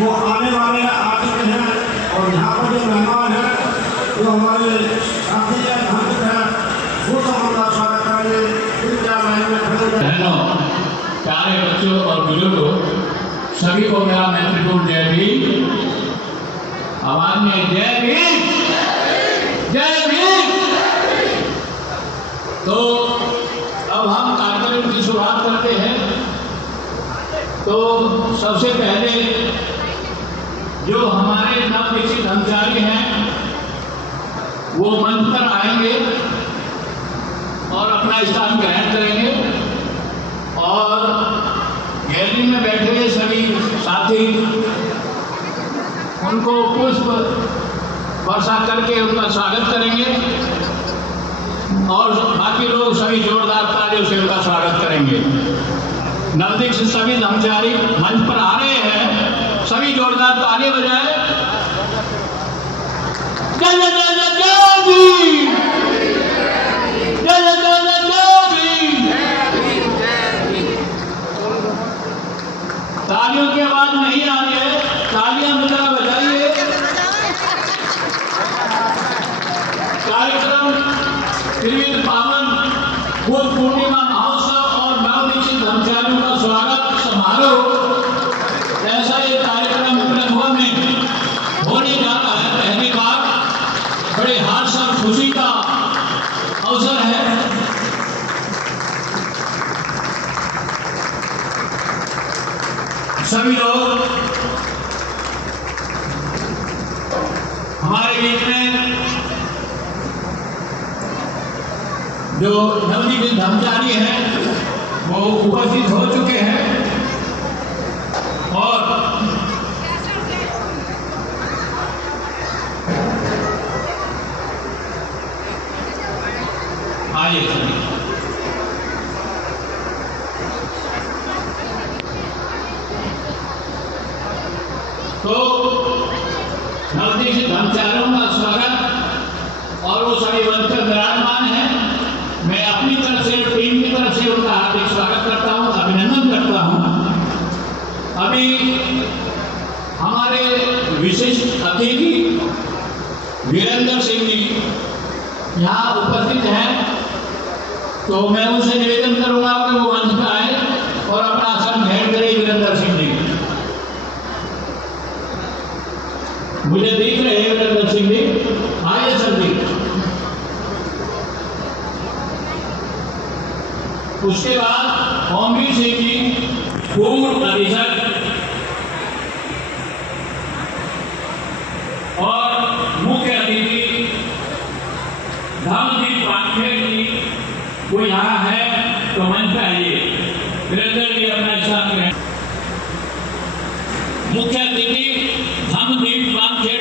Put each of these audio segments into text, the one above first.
वो आने वाले आ चुके हैं और यहाँ पर जो मेहमान हैं जो हमारे शास्त्रीय धार्मिक हैं वो सब हमारा स्वागत करेंगे। बहनों, प्यारे बच्चों और बुजुर्गों, सभी को मेरा महत्वपूर्ण जय भीम। आवाज में जय भीम, जय भीम। तो अब हम कार्यक्रम की शुरुआत करते हैं। तो सबसे पहले जो हमारे नवनिश्चित ब्रह्मचारी हैं वो मंच पर आएंगे और अपना स्थान ग्रहण करेंगे और गैलरी में बैठे हुए सभी साथी उनको पुष्प वर्षा करके उनका स्वागत करेंगे और बाकी लोग सभी जोरदार तालियों से उनका स्वागत करेंगे। नवदीप से सभी ब्रह्मचारी मंच पर आ रहे हैं, सभी जोरदार तालियां बजाएं। जय जय जय जय जय भीम, जय जय जय जय भीम। तालियों की आवाज नहीं आ रही है, तालियां मिला बजाइए। कार्यक्रम त्रिवेद पावन बुद्ध पूर्णिमा महोत्सव और नवनिश्चित ब्रह्मचारियों का स्वागत समारोह, ऐसा एक कार्यक्रम लखनऊ में होने जा रहा है। पहली बार बड़े हर्ष और खुशी का अवसर है। सभी लोग हमारे बीच में जो नवनिश्चित ब्रह्मचारी हैं वो उपस्थित हो चुके हैं और आइए तो नवनिश्चित ब्रह्मचारियों का स्वागत और वो सभी मंच पर विराजमान हैं। मैं अपनी तरफ से टीम की तरफ से उनका हार्दिक स्वागत करता हूं, अभिनंदन करता हूं। अभी हमारे विशिष्ट अतिथि वीरेंद्र सिंह जी यहाँ उपस्थित हैं, तो मैं उनसे निवेदन करूंगा कि वो मंच पर आए और अपना आसन ग्रहण करें। वीरेंद्र सिंह जी मुझे दिख रहे हैं, वीरेंद्र सिंह जी आइए सर जी। उसके बाद ओमवीर सिंह जी पूर्व अधीक्षक और मुख्य अतिथि धर्मदीप पांडेय जी वो यहाँ है, तो मंच पे आइए। वीरेंद्र जी अपना स्थान ग्रहण। मुख्य अतिथि धर्मदीप पांडेय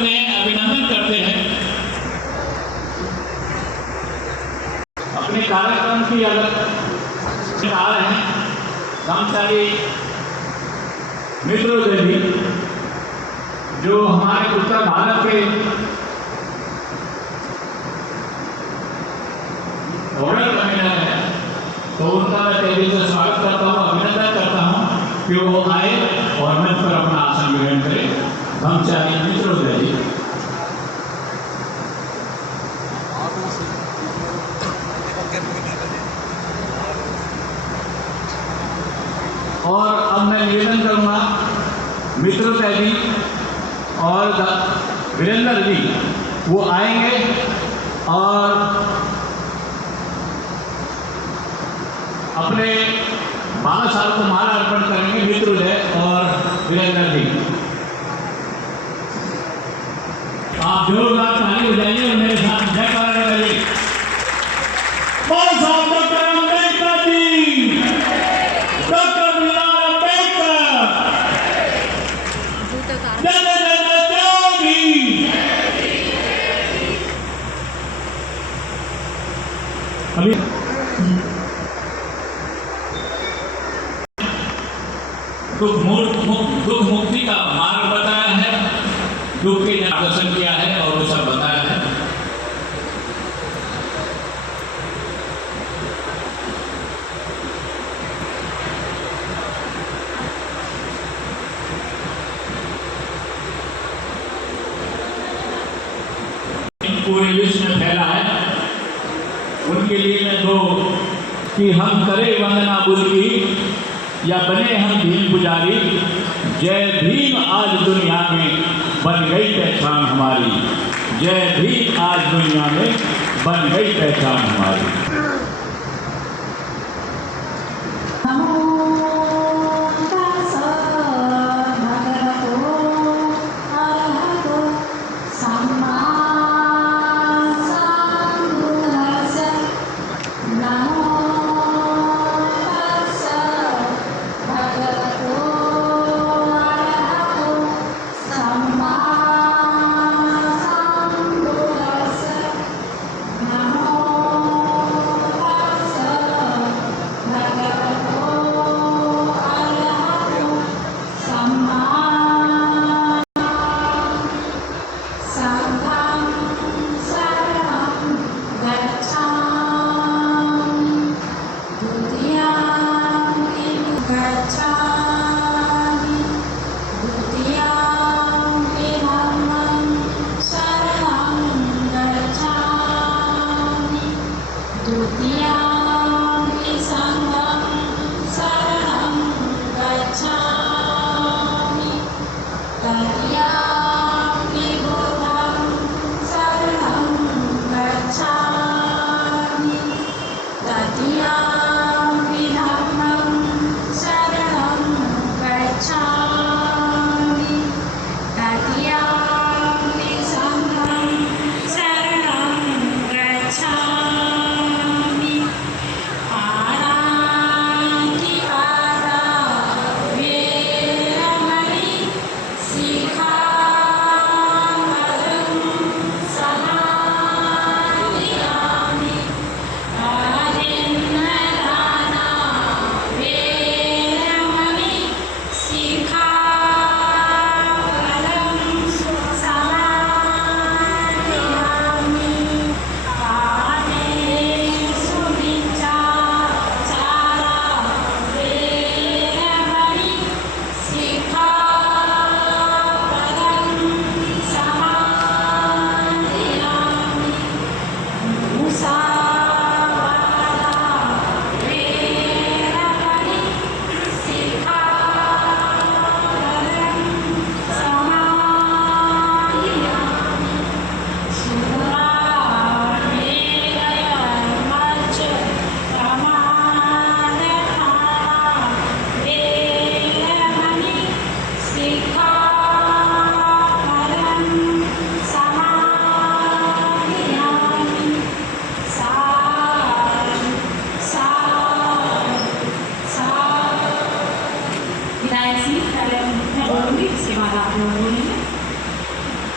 में अभिनंदन करते हैं। अपने कार्यक्रम की अलग आ रहे हैं ब्रह्मचारी मित्रों से भी जो हमारे उत्तर भारत के ऑर्डर कमिश्नर है, तो उनका मैं तेजी से स्वागत करता हूँ, अभिनंदन करता हूँ कि वो आए और मंच पर अपना आसन ग्रहण करें। ब्रह्मचारी मित्रों से भी और अब मैं निवेदन करूंगा मित्रों से भी और वीरेंद्र जी वो आएंगे और अपने 12 साल को माला अर्पण करेंगे। मित्रों से और वीरेंद्र जी आप जोरदार ताली बजाइए और मेरे साथ जय कार्य करिए। Doctor Ambedkar ji, doctor B R Ambedkar, जय जय जय जय जय भीम। अभी दुख मुक्ति का मार्ग बताया है, दुख के दर्शन किया है और वो सब बताया है। पूरे विश्व में फैला है, उनके लिए मैं दो कि हम करें वंदना बुल की या बने हम भीम पुजारी। जय भीम आज दुनिया में बन गई पहचान हमारी। जय भीम आज दुनिया में बन गई पहचान हमारी।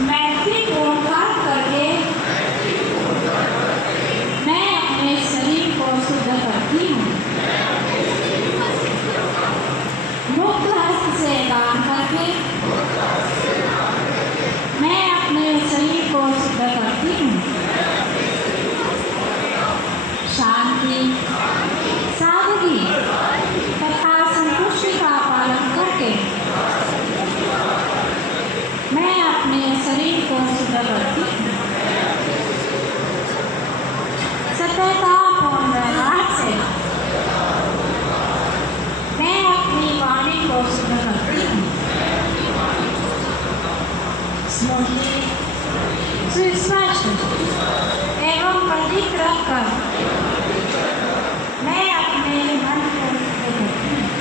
मैत्री को ओंकार करके मैं अपने शरीर को शुद्ध करती हूँ। मुक्त हस्त से दान करके मैं अपने शरीर को शुद्ध करती हूँ। शांति, सादगी तथा संतुष्टि का पालन करके मैं अपने शरीर को शुद्ध करती हूँ। सत्यतापूर्ण व्यवहार से मैं अपनी वाणी को शुद्ध करती हूँ। स्मृति, सुस्पष्ट एवं प्रतीक रखकर मैं अपने मन को शुद्ध करती हूँ।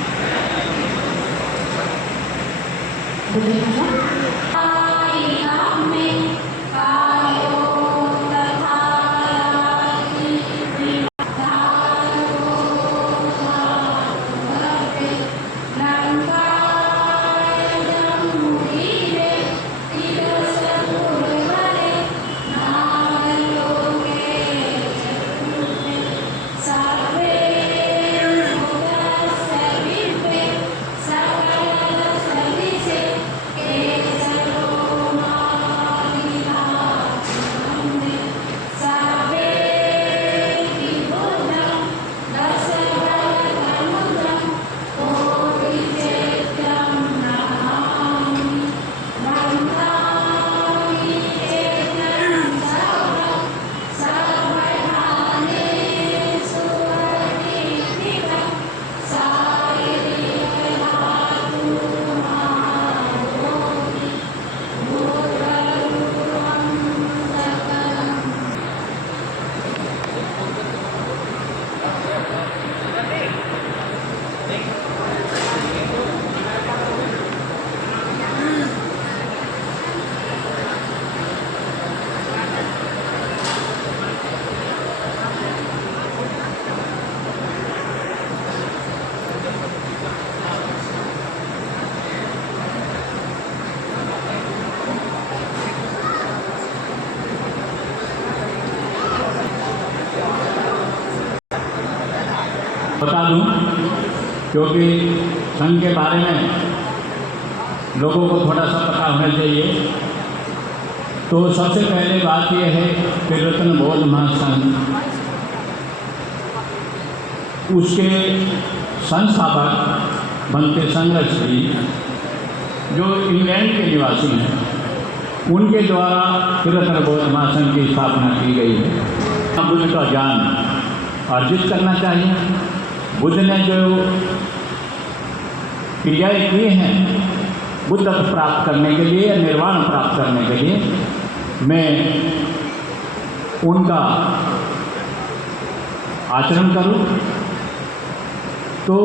बता दूं, क्योंकि संघ के बारे में लोगों को थोड़ा सा पता होना चाहिए। तो सबसे पहले बात यह है कि रत्न बौद्ध महासंघ, उसके संस्थापक बनते संघर्ष जी जो इंग्लैंड के निवासी हैं, उनके द्वारा रत्न बौद्ध महासंघ की स्थापना की गई है। बुद्ध का ज्ञान अर्जित करना चाहिए। बुद्ध ने जो क्रियाएं की हैं बुद्ध प्राप्त करने के लिए या निर्वाण प्राप्त करने के लिए, मैं उनका आचरण करूं, तो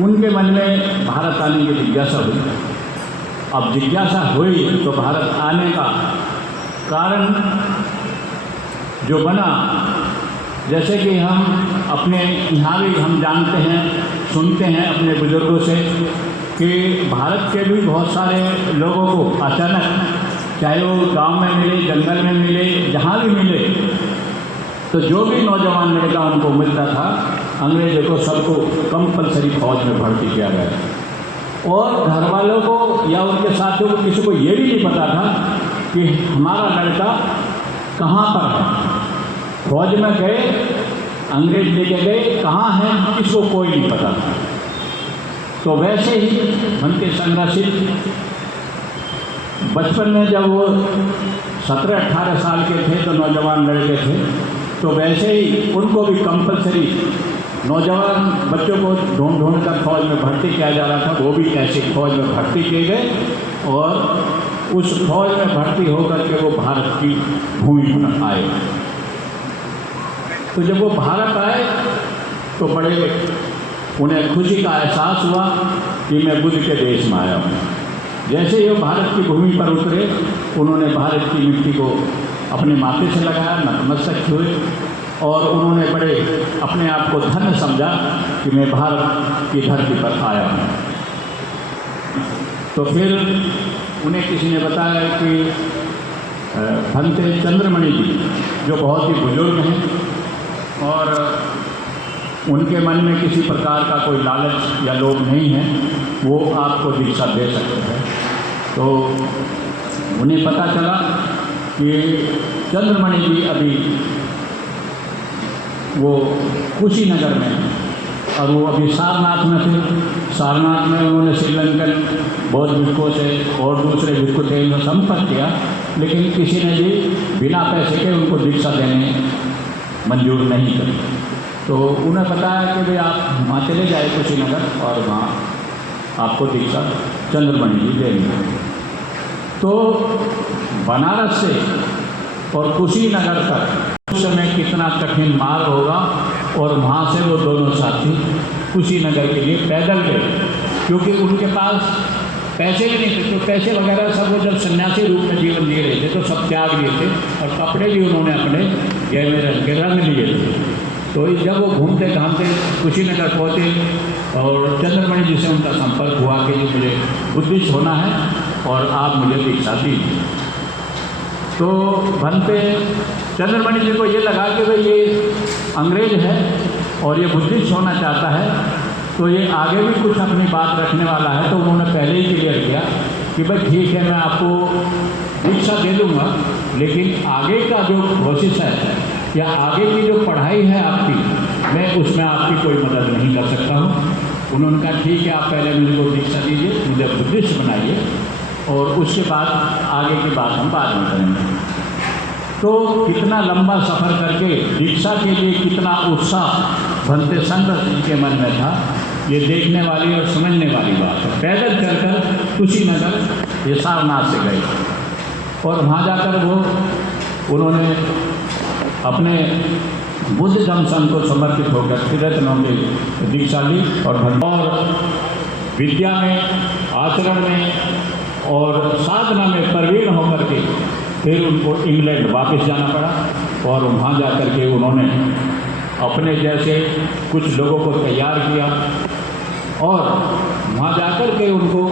उनके मन में भारत आने की जिज्ञासा हुई। अब जिज्ञासा हुई तो भारत आने का कारण जो बना, जैसे कि हम अपने यहाँ भी हम जानते हैं, सुनते हैं अपने बुजुर्गों से कि भारत के भी बहुत सारे लोगों को अचानक, चाहे वो गांव में मिले, जंगल में मिले, जहाँ भी मिले, तो जो भी नौजवान लड़का उनको मिलता था, अंग्रेजों को सबको कंपलसरी फौज में भर्ती किया गया। और घर वालों को या उनके साथियों को किसी को ये भी नहीं पता था कि हमारा लड़का कहाँ पर है। फौज में गए, अंग्रेज लेके गए, कहाँ है किसको कोई नहीं पता था। तो वैसे ही बनते संघर्षित बचपन में जब वो 17-18 साल के थे, तो नौजवान लड़के थे, तो वैसे ही उनको भी कंपलसरी नौजवान बच्चों को ढूंढ कर फौज में भर्ती किया जा रहा था। वो भी ऐसे फौज में भर्ती किए गए और उस फौज में भर्ती होकर के वो भारत की भूमि पर आए। तो जब वो भारत आए तो बड़े उन्हें खुशी का एहसास हुआ कि मैं बुद्ध के देश में आया हूँ। जैसे ही वो भारत की भूमि पर उतरे, उन्होंने भारत की मिट्टी को अपने माथे से लगाया, नतमस्तक हुए और उन्होंने बड़े अपने आप को धन्य समझा कि मैं भारत की धरती पर आया हूँ। तो फिर उन्हें किसी ने बताया कि भंते चंद्रमणि जी, जो बहुत ही बुजुर्ग हैं और उनके मन में किसी प्रकार का कोई लालच या लोभ नहीं है, वो आपको दीक्षा दे सकते हैं। तो उन्हें पता चला कि चंद्रमणि जी अभी वो कुशीनगर में हैं और वो अभी सारनाथ में थे। सारनाथ में उन्होंने श्रीलंकन बौद्ध भिक्षुओं से और दूसरे भिक्षु थे, उन्होंने संपर्क किया, लेकिन किसी ने भी बिना पैसे के उनको दीक्षा देने मंजूर नहीं करी। तो उन्हें बताया कि भाई आप वहाँ चले जाए कुशीनगर और वहाँ आपको दीक्षा चंद्रमणि जी देंगे। तो बनारस से और कुशीनगर तक उस समय कितना कठिन मार्ग होगा, और वहाँ से वो दोनों साथी कुशीनगर के लिए पैदल गए, क्योंकि उनके पास पैसे भी नहीं थे। तो पैसे वगैरह सब वो जब सन्यासी रूप में जीवन जी रहे थे तो सब त्याग लिए थे, और कपड़े भी उन्होंने अपने गहने रंग के रंग लिए थे। तो जब वो घूमते घामते कुशीनगर पहुँचे और चंद्रमणि जी से उनका संपर्क हुआ कि जी मुझे बुद्धिस्ट होना है और आप मुझे दीक्षा दीजिए। तो भंते चंद्रमणि जी को ये लगा कि भाई ये अंग्रेज है और ये बुद्धिस्ट होना चाहता है, तो ये आगे भी कुछ अपनी बात रखने वाला है। तो उन्होंने पहले ही क्लियर किया कि भाई ठीक है, मैं आपको दीक्षा दे दूँगा, लेकिन आगे का जो प्रोसेस है या आगे की जो पढ़ाई है आपकी, मैं उसमें आपकी कोई मदद नहीं कर सकता हूँ। उन्होंने कहा ठीक है, आप पहले मुझे दीक्षा दीजिए, मुझे बुद्धिस्ट बनाइए, और उसके बाद आगे की बात हम बाद में करेंगे। तो कितना लंबा सफ़र करके दीक्षा के लिए कितना उत्साह भंते संघर्ष के मन में था, ये देखने वाली और समझने वाली बात है। पैदल चलकर कुशीनगर ये सारनाथ से गए और वहाँ जाकर वो उन्होंने अपने बुद्ध धम्म संघ को समर्पित होकर त्रिरत्नों की दीक्षा ली और विद्या में, आचरण में और साधना में प्रवीण होकर के फिर उनको इंग्लैंड वापस जाना पड़ा। और वहाँ जाकर के उन्होंने अपने जैसे कुछ लोगों को तैयार किया और वहाँ जाकर के उनको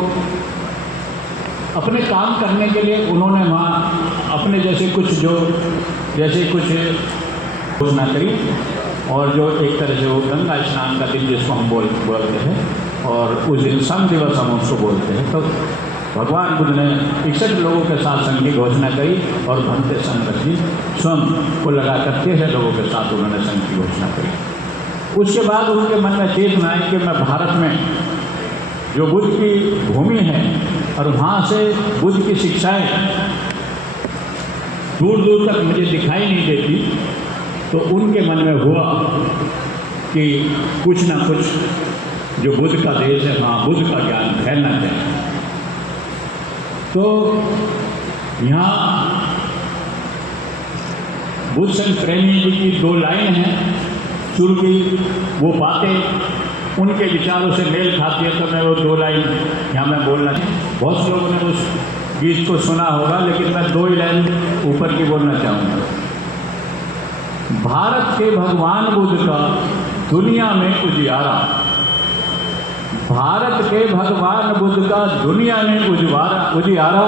अपने काम करने के लिए उन्होंने वहाँ अपने जैसे कुछ घोषणा करी और जो एक तरह से वो गंगा स्नान का दिन जिसको हम बोलते हैं, और उस दिन संघ दिवस हम उसको बोलते हैं। तो भगवान बुद्ध ने 61 लोगों के साथ संघ की घोषणा करी और भंते संघ जी स्वयं को लगा कर 13 लोगों के साथ उन्होंने संघ की घोषणा करी। उसके बाद उनके मन में चेतना आई कि मैं भारत में जो बुद्ध की भूमि है और वहाँ से बुद्ध की शिक्षाएं दूर दूर तक मुझे दिखाई नहीं देती, तो उनके मन में हुआ कि कुछ ना कुछ जो बुद्ध का देश है वहाँ बुद्ध का ज्ञान फैलना चाहिए। तो यहाँ बुद्ध संघ प्रेमी जी की 2 लाइन हैं शुरू की, वो बातें उनके विचारों से मेल खाती है, तो मैं वो 2 लाइन यहाँ मैं बोलना चाहिए। बहुत से लोगों ने उस गीत को सुना होगा, लेकिन मैं 2 ही लाइन ऊपर की बोलना चाहूँगा। भारत के भगवान बुद्ध का दुनिया में उजियारा, भारत के भगवान बुद्ध का दुनिया में उजियारा,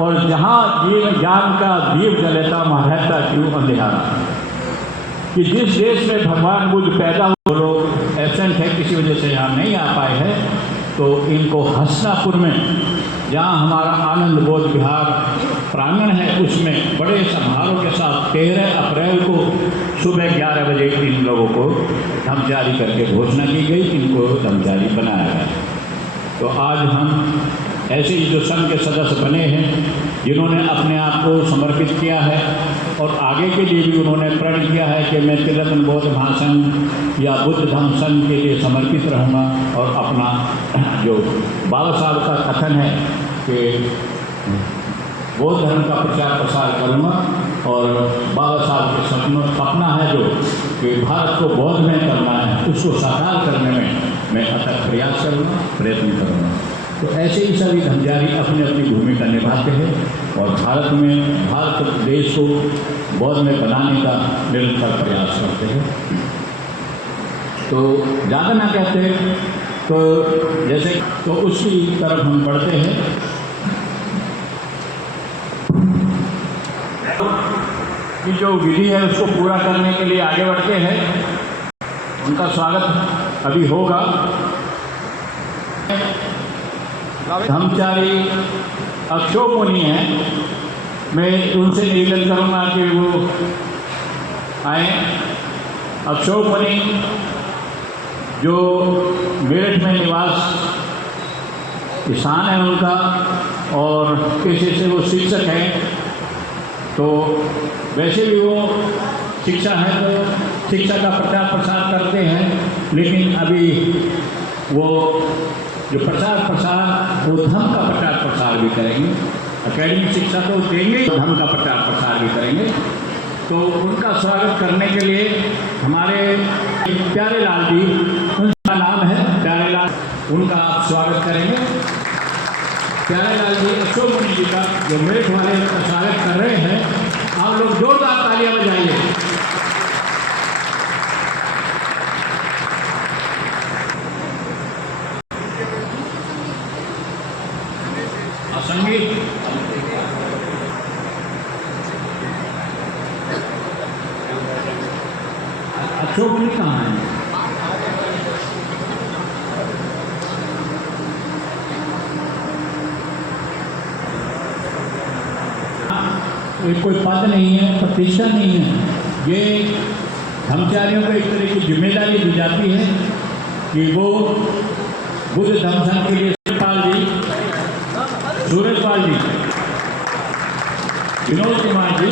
और जहाँ जीव ज्ञान का दीप जलेता वहाँ रहता क्यों अंधेरा। कि जिस देश में भगवान बुद्ध पैदा हुए, लोग एब्सेंट है किसी वजह से यहाँ नहीं आ पाए हैं, तो इनको हस्तिनापुर में जहाँ हमारा आनंद बोध विहार प्रांगण है उसमें बड़े समारोह के साथ 13 अप्रैल को सुबह 11 बजे इन लोगों को धम्मचारी करके घोषणा की गई, इनको धम्मचारी बनाया गया। तो आज हम ऐसे ही जो संघ के सदस्य बने हैं, जिन्होंने अपने आप को समर्पित किया है और आगे के लिए भी उन्होंने प्रण किया है कि मैं तिब्बतन बौद्ध महासंघ या बुद्ध धम्म संघ के लिए समर्पित रहूँगा, और अपना जो बाबा साहब का कथन है कि बौद्ध धर्म का प्रचार प्रसार करूँगा, और बाबा साहब के सपना है जो कि भारत को बौद्ध में करना है, उसको साकार करने में मैं अथक प्रयास करूँगा, प्रयत्न करूँगा। तो ऐसे ही सभी धम्मचारी अपनी अपनी भूमिका निभाते हैं और भारत देश को बौद्ध में बनाने का निरंतर प्रयास करते हैं। तो ज़्यादा ना कहते तो जैसे तो उसकी तरफ हम बढ़ते हैं। कि जो विधि है उसको पूरा करने के लिए आगे बढ़ते हैं, उनका स्वागत अभी होगा। धम्मचारी अक्षोभ मुनि हैं, मैं उनसे निवेदन करूँगा कि वो आए। अक्षोभ मुनि जो मेरठ में निवास स्थान है उनका, और पेशे से वो शिक्षक हैं, तो वैसे भी वो शिक्षा है तो शिक्षा का प्रचार प्रसार करते हैं, लेकिन अभी वो जो प्रचार प्रसार वो धर्म का प्रचार प्रसार भी करेंगे। एकेडमिक शिक्षा तो देंगे, धर्म का प्रचार प्रसार भी करेंगे। तो उनका स्वागत करने के लिए हमारे प्यारे लाल जी, उनका नाम है प्यारे लाल, उनका आप स्वागत करेंगे। प्यारे लाल जी अक्षोभ मुनि जी का जो मेरठ वाले उनका स्वागत कर रहे हैं, आप लोग जोरदार तालियां बजाइए। संगीत अक्षोभ मुनि कहाँ है? ये कोई पद नहीं है, प्रतिष्ठा नहीं है। ये धम्मचारियों को एक तरह की जिम्मेदारी दी जाती है कि वो बुद्ध धम्म संघ के लिए सूरजपाल जी, विनोद कुमार जी,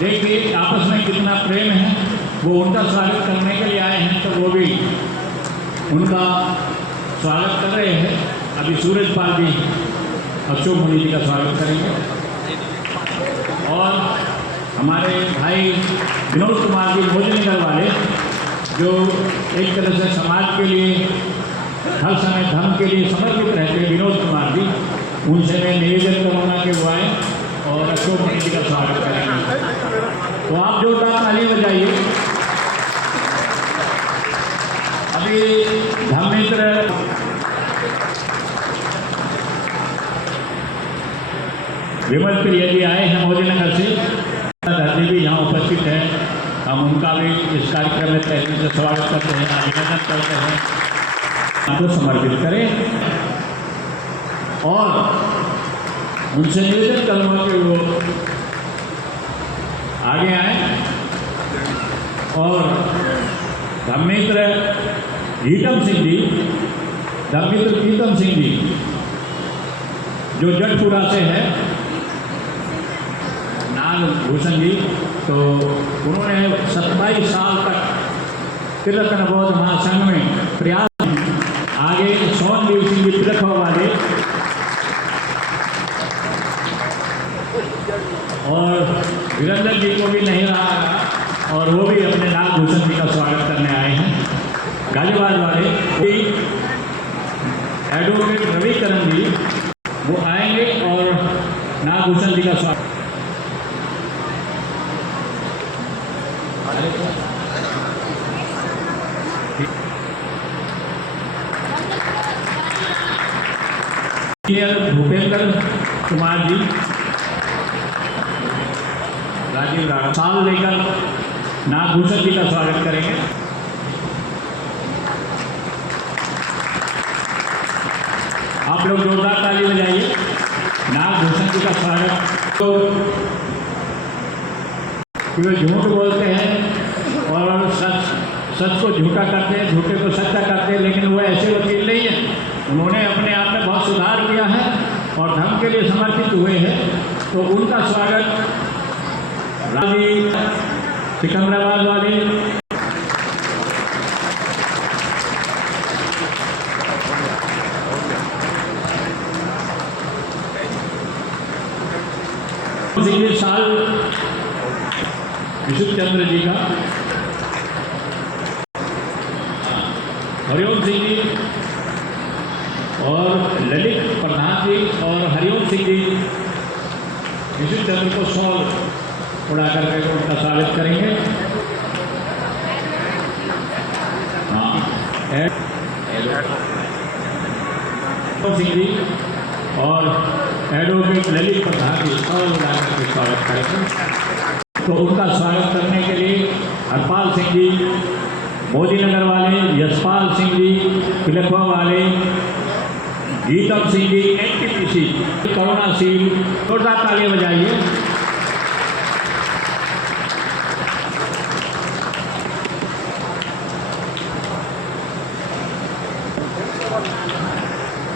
देखिए आपस में कितना प्रेम है। वो उनका स्वागत करने के लिए आए हैं, तो वो भी उनका स्वागत कर रहे हैं। अभी सूरजपाल जी अक्षोभ मुनि जी का स्वागत करेंगे, और हमारे भाई विनोद कुमार जी भोजनगर वाले, जो एक तरह से समाज के लिए हर समय धर्म के लिए समर्पित रहते हैं, विनोद कुमार जी, उनसे मैं निवेदन करूँगा कि वो आए और अक्षोभ मुनि जी का स्वागत करेंगे। तो आप जोरदार ताली बजाइए। अभी धम्मित्र विमल प्रिय जी आए हैं भोजनगर से, धरती भी यहाँ उपस्थित हैं, हम उनका भी इस कार्यक्रम में पहले से स्वागत करते हैं, अभिनंदन करते हैं, उनको समर्पित करें और उनसे निवेदन करूँगा कि वो आगे आए और धर्ममित्र गीतम सिंह जी, धर्ममित्र गीतम सिंह जी जो जटपुरा से है, नागभूषण जी, तो उन्होंने 27 साल तक तिलक बौद्ध महासंघ में प्रयास, आगे सोनदेव सिंह जी तिलक वाले और वीरेंद्र जी को भी नहीं रहा और वो भी अपने नागभूषण जी का स्वागत करने आए हैं। गाजियाबाद वाले भी एडवोकेट रविकरण जी वो आएंगे और नागभूषण जी का स्वागत। भूपेंद्र कुमार जी राजीव राणा साल लेकर नागभूषण जी का स्वागत करेंगे। आप लोग जोरदार ताली बजाइए नागभूषण जी का स्वागत। तो वे झूठ बोलते हैं और सच को झूठा करते हैं, झूठे को सच्चा करते हैं, लेकिन वो ऐसे वकील नहीं है। उन्होंने अपने आप में बहुत सुधार किया है और धर्म के लिए समर्पित हुए हैं, तो उनका स्वागत राजी सिकंदराबाद वाले साल विशुद्ध चंद्र जी का, हरिओम सिंह जी और ललित प्रधान जी और हरिओम सिंह जी विशुद्ध चंद्र को सॉल उड़ा करके उनका स्वागत करेंगे। हाँ, सिंह जी और एडवोकेट ललित प्रधान जी सॉल उड़ा करके स्वागत करेंगे। तो उनका स्वागत करने के लिए हरपाल सिंह जी मोदी नगर वाले, यशपाल सिंह जी तिलकवा वाले, गीतम सिंह जी एनटीपीसी, करुणाशील, जोरदार तालियां बजाइए।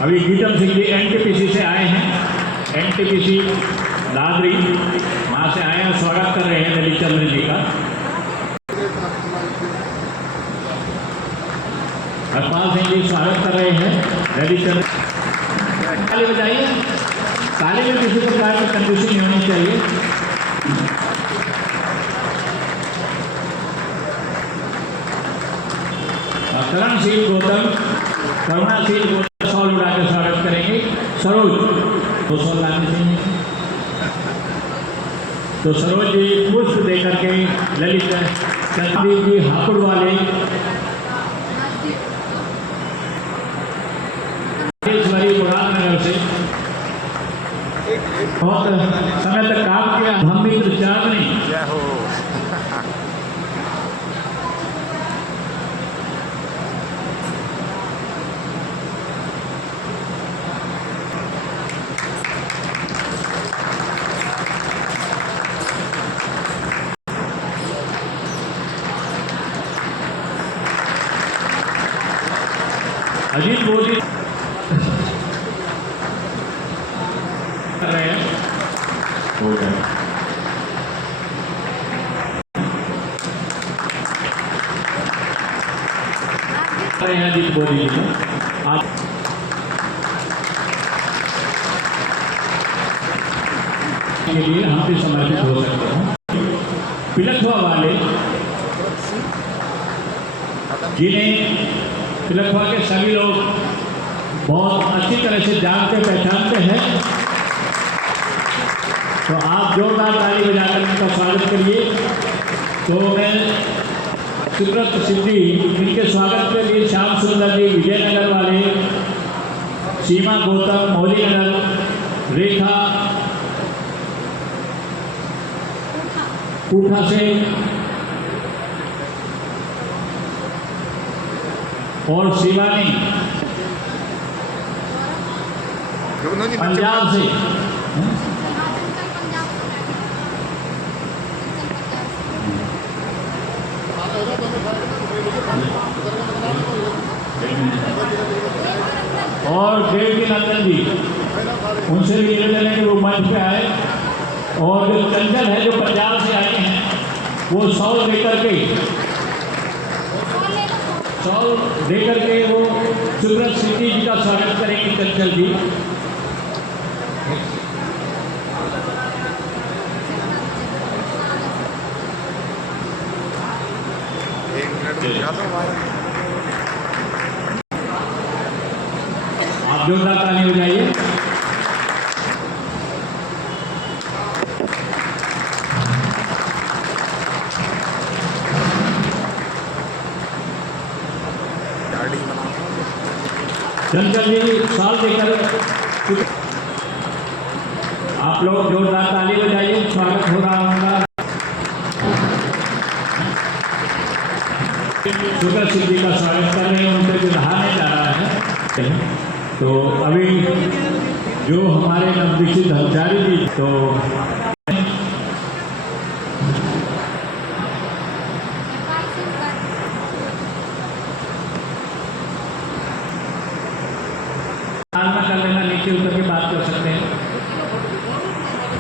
अभी गीतम सिंह जी एनटीपीसी से आए हैं, एनटीपीसी दादरी वहाँ से आए हैं, स्वागत कर रहे हैं ललित चंद्र जी का। हरपाल सिंह जी स्वागत कर रहे हैं ललित चंद्र। ताली बजाइए, ताली में किसी प्रकार की कंजूसी नहीं होनी चाहिए। करणशील गौतम, करुणाशील गौतम सॉल उड़ा के स्वागत करेंगे। सरोज तो सॉल लाने चाहिए, तो सरोज जी पुष्प देकर के ललित चंद्रदीप जी हापुड़ वाले, मुरादनगर से बहुत समय तक काम किया, हम भी तो चांदनी अजीत मोदी कर रहे हैं। हो गया अजीत मोदी जी को आज के लिए हम भी समर्पित हो सकते हैं। पिलखवा वाले जिन्हें तिलकवा के सभी लोग बहुत अच्छी तरह से जानते पहचानते हैं, तो आप जोरदार ताली बजाकर उनका स्वागत करिए। तो मैं सुब्रत सिद्धि इनके स्वागत के लिए श्याम सुंदर जी विजयनगर वाले, सीमा गौतम मौलीनगर, रेखा पूठा से और शिवानी पंजाब से, और देव की नंदन जी, उनसे भी निवेदन है कि वो मंच पे आए। और जो चंचल है जो पंजाब से आए हैं वो सॉल देकर के वो सुब्रत सिंह जी का स्वागत करेंगे। चंचल जी आप जोरदार ताली बजाइए। चंचल जी साल देकर आप लोग जोरदार ताली बजाइए, स्वागत हो रहा होगा। सुब्रत सिंह जी का स्वागत कर रहे हैं, उनसे दिखाने जा रहा है। तो अभी जो हमारे नवदीक्षित धर्मचारी जी कर लेना, नीचे उतर के बात कर सकते हैं।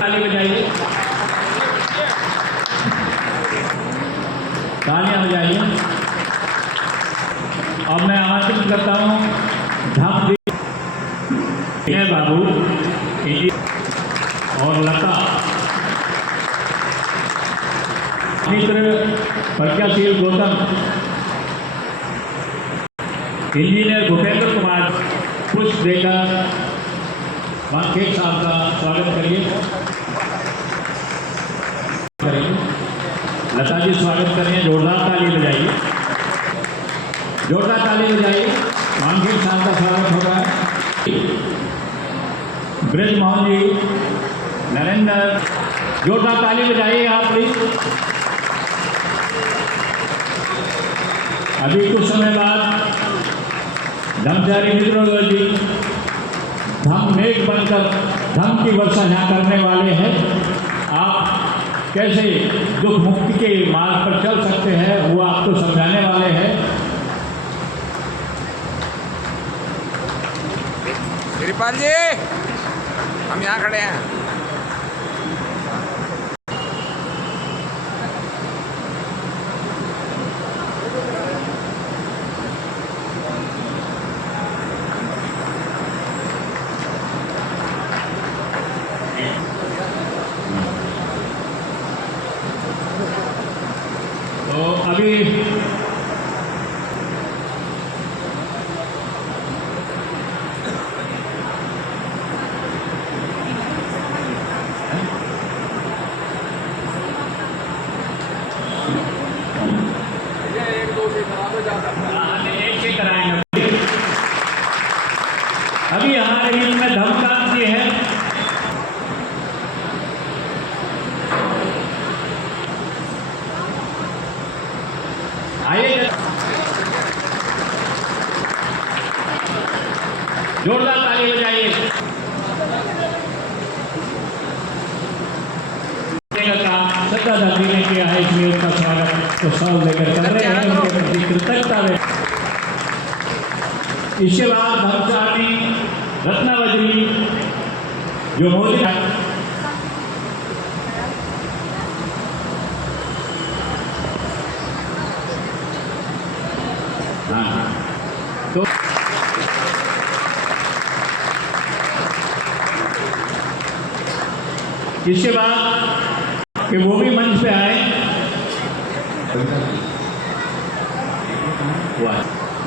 ताली बजाइए, तालियां बजाइए। अब मैं आमंत्रित करता हूँ विनय बाबू और लता, मित्र प्रज्ञाशील गौतम, इंजीनियर भूपेंद्र कुमार, पुष्प देकर वानखेड़ साहब का स्वागत करिए। लता जी स्वागत करें, जोरदार ताली बजाइए, जोरदार ताली बजाइए। वानखेड़ साहब का स्वागत हो रहा है। ब्रज मोहन जी, नरेंद्र, जोरदार ताली बजाइए आप प्लीज। अभी कुछ समय बाद धर्मचारी मित्रों जी धम मेघ बनकर धम की वर्षा यहाँ करने वाले हैं। आप कैसे दुख मुक्ति के मार्ग पर चल सकते हैं वो आपको समझाने वाले हैं। कृपाल जी, हम यहाँ खड़े हैं। तो अभी एक से कराएंगे। अभी हमारे बीच में धमकान जी है। आइए, जोरदार ताली बजाइए। श्रद्धा दादी ने किया है, इसलिए उनका स्वागत तो सब लेकर कर रहे हैं, उनके प्रति कृतज्ञता है। इसके बाद धर्मचारी रत्नावली जो मोदी तो इसके बाद कि वो भी मंच पे आए,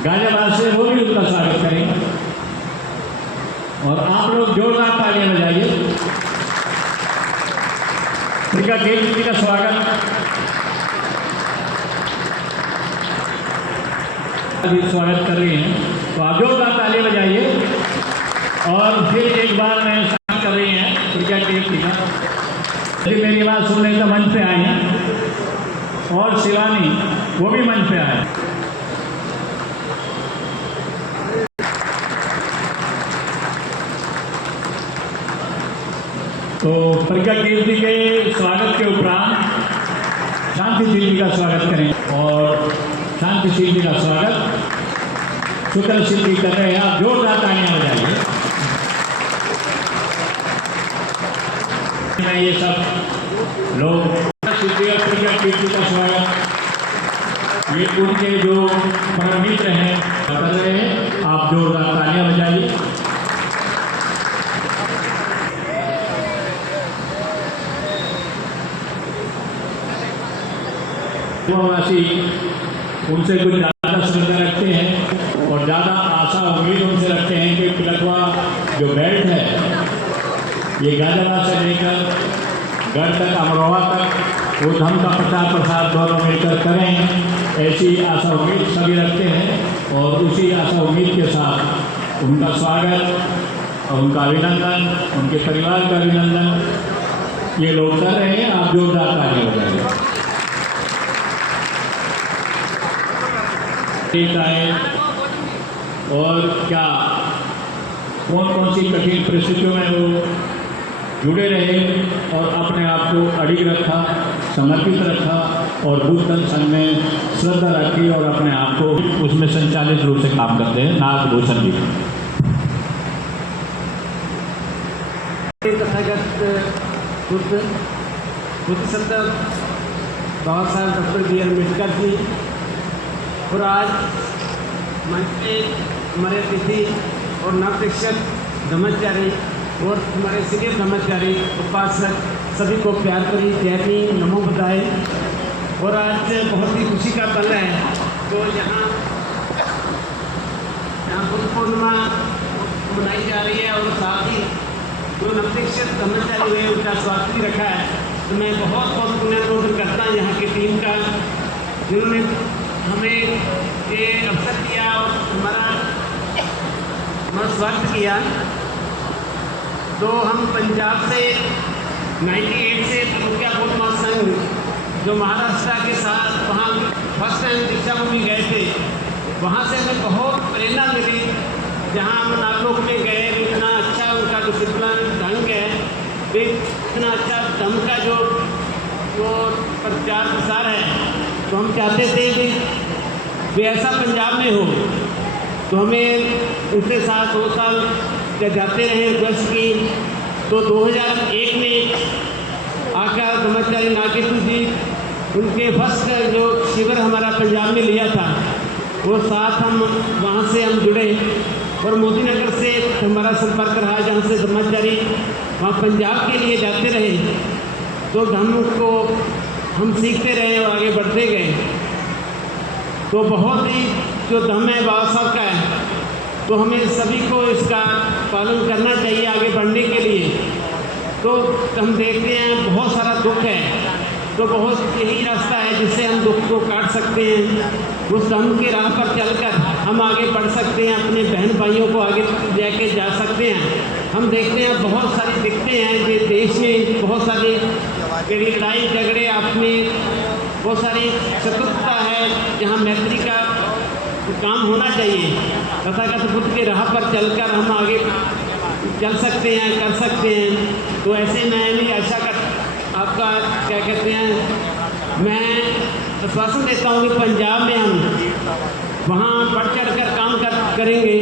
गाजियाबाद से वो भी उनका स्वागत करेंगे। और आप लोग जोरदार तालियां बजाइए। उनका गेट जी का स्वागत अभी स्वागत कर रहे हैं, तो आप जोरदार ताली बजाइए। और फिर एक बार मैं कर रही हैं प्रिया टेप जी का, मेरी बात सुनने का मंच पे आए हैं। और शिवानी वो भी मंच पे आए। तो प्रज्ञा कीर्ति के स्वागत के उपरांत शांतिशील जी का स्वागत करें और शांतिशील जी का स्वागत शुक्रशील जी कर रहे हैं। आप जोरदार तालियां बजाइए। मैं ये सब लोग शुक्रशील और प्रज्ञा कीर्ति का स्वागत ये उनके जो परम मित्र हैं कर रहे हैं। आप जोरदार तालियां बजाइए। वासी उनसे कुछ ज़्यादा श्रद्धा रखते हैं और ज़्यादा आशा उम्मीद उनसे रखते हैं कि तिलकवा जो बेल्ट है ये गाजियाबाद से लेकर गढ़ तक अमरोहा तक वो धम का प्रचार प्रसार दोनों मिलकर करें, ऐसी आशा उम्मीद सभी रखते हैं। और उसी आशा उम्मीद के साथ उनका स्वागत और उनका अभिनंदन, उनके परिवार का अभिनंदन ये लोग कर रहे हैं। आप जोरदार तालियां बजाइए। आए और क्या कौन कौन सी कठिन परिस्थितियों में वो जुड़े रहे और अपने आप को अड़िग रखा, समर्पित रखा और बुद्धन संघ में श्रद्धा रखी और अपने आप को उसमें संचालित रूप से काम करते हैं। नागभूषण जी तथागत बुद्ध संत बाबा साहब doctor B are Ambedkar ji और आज मंच पे हमारे अतिथि और नवदीक्षित ब्रह्मचारी और हमारे सीनियर ब्रह्मचारी उपासक सभी को प्यार भरी जय भीम, नमो बुद्धाय। और आज बहुत ही खुशी का पल है। तो यहाँ बुद्ध पूर्णिमा मनाई जा रही है और साथ ही जो नवदीक्षित ब्रह्मचारी हुए उनका स्वागत भी रखा है। तो मैं बहुत बहुत पुण्यनोदन करता हूँ यहाँ की टीम का, जिन्होंने हमें ये अवसर दिया और हमारा स्वागत किया। तो हम पंजाब से 98 से प्रज्ञा बौद्ध महासंघ जो महाराष्ट्र के साथ वहाँ फर्स्ट टाइम दीक्षा भूमि गए थे, वहाँ से हमें बहुत प्रेरणा मिली। जहाँ हम नागलोक में गए, इतना अच्छा उनका डिसिप्लिन ढंग है, इतना अच्छा ढंग का जो प्रचार प्रसार है। तो हम चाहते थे कि ऐसा पंजाब में हो। तो हमें उनके साथ 2 साल जाते रहे रिक्वेस्ट की। तो 2001 में आकर ब्रह्मचारी नागेश्वर जी उनके फर्स्ट जो शिविर हमारा पंजाब में लिया था, वो साथ हम वहाँ से हम जुड़े और मोदी नगर से हमारा संपर्क रहा, जहाँ से ब्रह्मचारी वहाँ पंजाब के लिए जाते रहे। तो हम सीखते रहे और आगे बढ़ते गए। तो बहुत ही जो धम है बाबा साहब का है, तो हमें सभी को इसका पालन करना चाहिए आगे बढ़ने के लिए। तो हम देखते हैं बहुत सारा दुख है, तो बहुत यही रास्ता है जिससे हम दुख को काट सकते हैं। उस धम के राह पर चलकर हम आगे बढ़ सकते हैं, अपने बहन भाइयों को आगे लेके जा सकते हैं। हम देखते हैं बहुत सारी दिक्कतें हैं कि देश में बहुत सारी लड़ाई झगड़े, आप में बहुत सारी शत्रुता है, जहाँ मैत्री का काम होना चाहिए। तथागत बुद्ध के राह पर चलकर हम आगे चल सकते हैं, कर सकते हैं। तो ऐसे मैं भी आशा कर आपका क्या कहते हैं, मैं आश्वासन देता हूँ कि पंजाब में हम वहाँ बढ़ चढ़ कर काम करेंगे।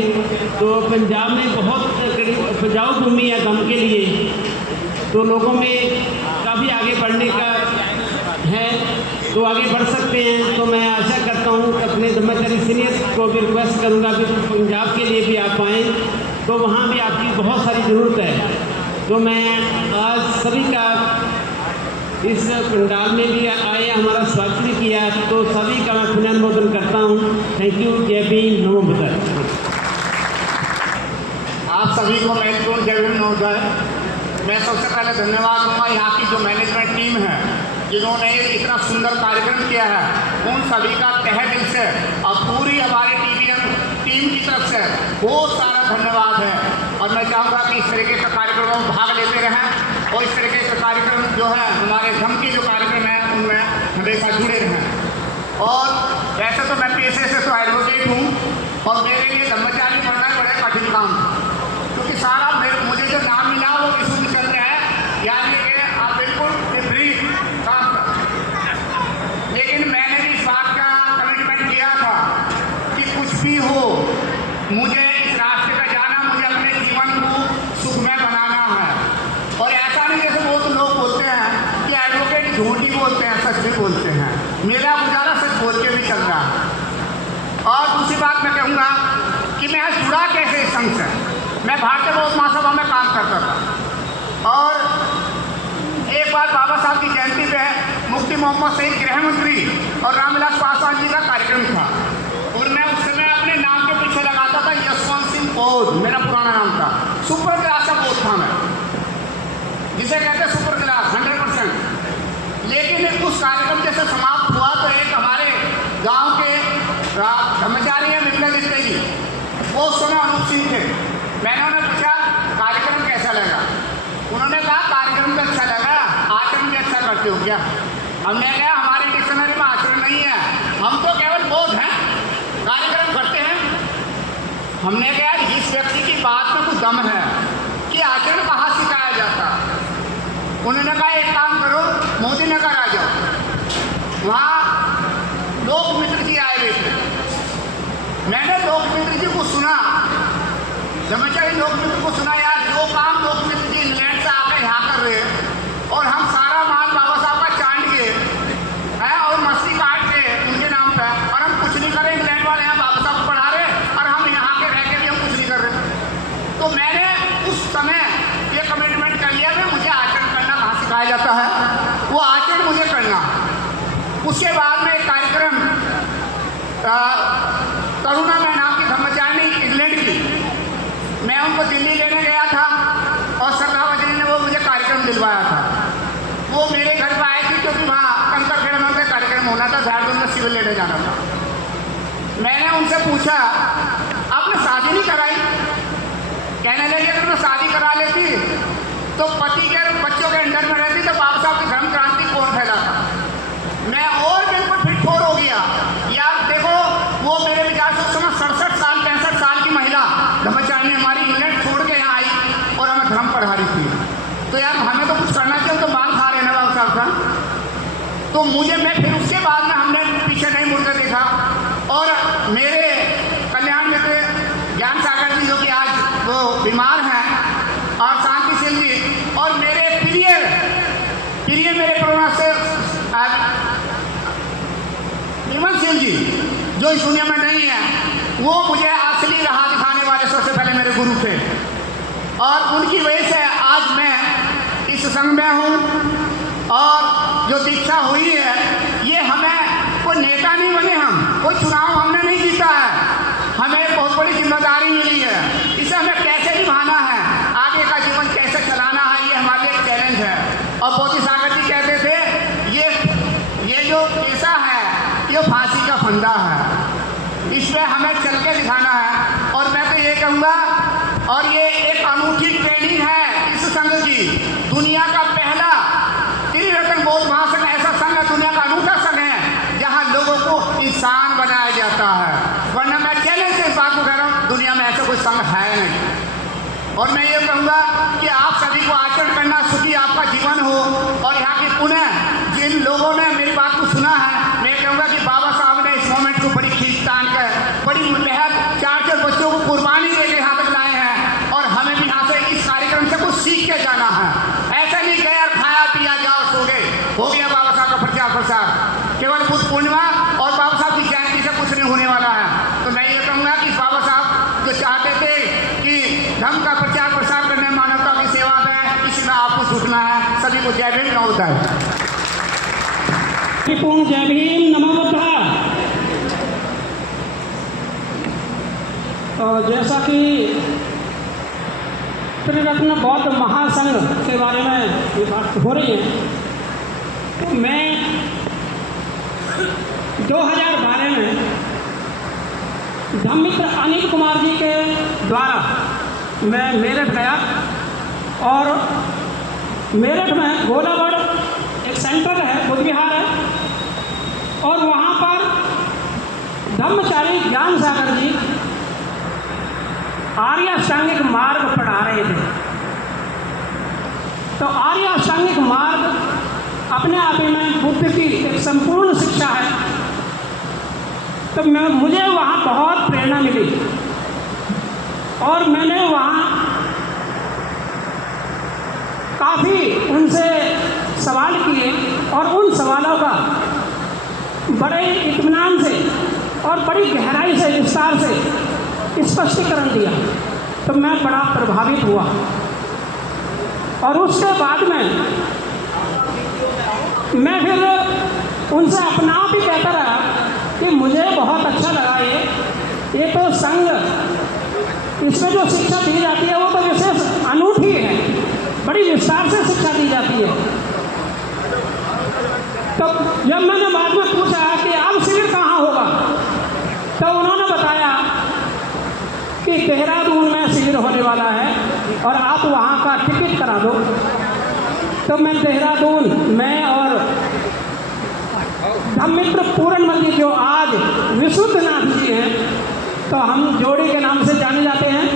तो पंजाब में बहुत उपजाऊ भूमि है धम के लिए, तो लोगों में काफ़ी आगे बढ़ने का है, तो आगे बढ़ सकते हैं। तो मैं आशा करता हूँ अपने ब्रह्मचारी सीनियर को भी रिक्वेस्ट करूँगा कि पंजाब के लिए भी आप आएँ, तो वहाँ भी आपकी बहुत सारी ज़रूरत है। तो मैं आज सभी का इस पंडाल में भी आए, हमारा स्वागत भी किया, तो सभी का मैं पुनर्नोदन करता हूँ। थैंक यू, जय भीम, नमो बुद्धाय। आप सभी को महत्वपूर्ण जय भीम महोदय। मैं सबसे पहले धन्यवाद दूंगा यहाँ की जो मैनेजमेंट टीम है, जिन्होंने इतना सुंदर कार्यक्रम किया है, उन सभी का तहे दिल से और पूरी हमारे TVN टीम की तरफ से बहुत सारा धन्यवाद है। और मैं चाहूँगा कि इस तरीके का कार्यक्रम में भाग लेते रहें और इस तरीके का कार्यक्रम जो है हमारे धम के जो कार्यक्रम है उनमें हमेशा जुड़े रहें। और वैसे तो मैं पेशे से तो एडवोकेट हूँ और मेरे लिए धर्मचारी बनना बड़ा कठिन काम था, क्योंकि सारा मुझे जो नाम मिला वो विश्व में चल रहा है, यानी कि आप बिल्कुल विपरीत काम कर। लेकिन मैंने भी इस बात का कमिटमेंट किया था कि कुछ भी हो मुझे इस रास्ते पर जाना, मुझे अपने जीवन को सुखमय बनाना है। और ऐसा नहीं जैसे बहुत लोग बोलते हैं कि एडवोकेट झूठ ही बोलते हैं, सच भी बोलते हैं। मेरा गुजारा सच बोल के भी चल रहा है। और दूसरी बात मैं कहूँगा कि मैं जुड़ा कैसे इस संघ से। मैं भारतीय बौद्ध महासभा में काम करता था और एक बार बाबा साहब की जयंती पे मुफ्ती मोहम्मद सईद गृह मंत्री और रामविलास पासवान जी का कार्यक्रम था और मैं उस समय अपने नाम के पीछे लगाता था यशवंत सिंह बौद्ध, मेरा पुराना नाम था। सुपर क्लास का बौद्ध था मैं, जिसे कहते हैं सुपर क्लास 100%। लेकिन उस कार्यक्रम जैसे समाप्त हुआ तो एक हमारे गांव के धर्मचारी हैं विप्लव दत्ते जी, वो उस समय अनूप सिंह थे। मैंने उन्हें पूछा कार्यक्रम कैसा लगा, उन्होंने कहा कार्यक्रम तो अच्छा लगा, आचरण भी अच्छा करते हो क्या? हमने कहा हमारे डिक्शनरी में आचरण नहीं है, हम तो केवल बौद्ध हैं, कार्यक्रम करते हैं। हमने कहा जिस व्यक्ति की बात में कुछ दम है कि आचरण कहाँ सिखाया जाता। उन्होंने कहा एक काम करो, मोदी नगर आ जाओ, वहाँ लोकमित्र जी आए हुए थे। मैंने लोकमित्र जी को सुना, धर्मचारी लोकमित्र को सुना, यार जो काम लोकमित्र जी इंग्लैंड से आकर यहाँ कर रहे हैं और हम सारा माल बाबा साहब का चांट के हैं और मस्ती काट के उनके नाम पे, और हम कुछ नहीं कर रहे। इंग्लैंड वाले यहाँ बाबा साहब को पढ़ा रहे और हम यहाँ के रह के भी हम कुछ नहीं कर रहे। तो मैंने उस समय ये कमिटमेंट कर लिया कि मुझे आचरण करना कहाँ सिखाया जाता है, वो आचरण मुझे करना। उसके बाद में एक कार्यक्रम करुणा में नाम की धर्मचारिणी इंग्लैंड की, मैं उनको दिल्ली लेने गया था और सरदार वजीर ने वो मुझे कार्यक्रम दिलवाया था। वो मेरे घर पर आए थे क्योंकि वहाँ कंकर खेड़ा में उनका कार्यक्रम होना था, झारखंड में सिविल लेने जाना था। मैंने उनसे पूछा आपने शादी नहीं कराई? कहने लगे अगर मैं शादी करा लेती तो पति के बच्चों के अंडर में रहती तो बाबा साहब की धर्म क्रांति कौन फैलाता। मैं और बिल्कुल फिटफोर हो गया। यार देखो वो मेरे विचार से उस समय 67 साल 65 साल की महिला धर्मचारिणी हमारी इंग्लैंड छोड़ के यहाँ आई और हमें धर्म पढ़ा रही थी। तो यार हमें तो कुछ करना चाहिए, तो माल खा रहे हैं ना बाबा साहब का। तो मैं फिर उसके बाद में हमने पीछे नहीं मुड़ कर देखा और मेरे कल्याण मित्र ज्ञान सागर जी जो कि आज वो बीमार हैं और शांतिशील जी और मेरे प्रिय मेरे प्रोग्राम से विमल सिंह जी जो इस दुनिया में नहीं है, वो मुझे असली राह दिखाने वाले सबसे पहले मेरे गुरु थे और उनकी वजह से आज मैं इस संघ में हूँ। और जो दीक्षा हुई है ये हमें कोई नेता नहीं बने, हम कोई चुनाव हमने नहीं जीता है, हमें बहुत बड़ी जिम्मेदारी मिली है। इसे हमें कैसे निभाना है, आगे का जीवन कैसे चलाना है, ये हमारे लिए एक चैलेंज है। और बोधि सागर जी कहते थे ये जो पेशा है ये फांसी का फंदा है, इसमें हमें चल के दिखाना है। और मैं तो ये कहूँगा, और ये एक अनूठी ट्रेनिंग है इस संघ की, दुनिया का पहला त्रिरत्न बौद्ध महासंघ ऐसा संघ है, दुनिया का अनूठा संघ है जहाँ लोगों को इंसान बनाया जाता है। वरना मैं चैलेंज से इस बात को कह रहा हूँ, दुनिया में ऐसा कोई संघ है नहीं। और मैं ये कहूँगा कि आप सभी को आचरण करना, सुखी आपका जीवन हो। और यहाँ की पुनः जिन लोगों ने मेरी बात को सुना है, मैं कहूँगा कि बाबा साहब ने इस मोमेंट को बड़ी खींच तान कर, बड़ी मेहनत, 4 बच्चों को कुर्बानी दे के यहाँ तक लाए हैं और हमें भी यहाँ से इस कार्यक्रम से कुछ सीख के जाना है। ऐसा नहीं गया खाया पिया जाओ सो गए, हो गया बाबा साहब का प्रचार प्रसार, केवल बुद्ध पूर्णिमा और बाबा साहब की जयंती से कुछ नहीं होने वाला है। तो मैं ये कहूँगा कि बाबा साहब जो चाहते थे कि धर्म का प्रचार प्रसार करने, मानवता की सेवा में, इसमें आपको जुटना है। सभी को जय भीम, नमो बुद्धाय। पूर्ण जय भीम, नमो बुद्धाय। जैसा कि त्रिरत्न बौद्ध महासंघ के बारे में ये बात हो रही है, तो मैं 2012 में धम्मित्र अनिल कुमार जी के द्वारा मैं मेरठ गया और मेरठ में गोलागढ़ एक सेंटर है, बुद्ध विहार है, और वहाँ पर ब्रह्मचारी ज्ञान सागर जी आर्य अष्टांगिक मार्ग पढ़ा रहे थे। तो आर्य अष्टांगिक मार्ग अपने आप ही में बुद्ध की एक संपूर्ण शिक्षा है। तो मुझे वहाँ बहुत प्रेरणा मिली और मैंने वहाँ काफ़ी उनसे सवाल किए और उन सवालों का बड़े इत्मीनान से और बड़ी गहराई से, विस्तार से स्पष्टीकरण दिया। तो मैं बड़ा प्रभावित हुआ और उसके बाद में मैं फिर उनसे अपना आप ही कहता रहा कि मुझे बहुत अच्छा लगा ये तो संघ, इसमें जो शिक्षा दी जाती है वो तो विशेष अनूठी है, बड़ी विस्तार से शिक्षा दी जाती है। तो जब मैंने बाद में पूछा कि अब शिविर कहाँ होगा, तो उन्होंने बताया कि देहरादून में शिविर होने वाला है और आप वहाँ का टिकट करा दो। तो मैं देहरादून, मैं और धम्मित्र पूर्णमल जी जो आज विशुद्धनाथ जी हैं, तो हम जोड़ी के नाम से जाने जाते हैं,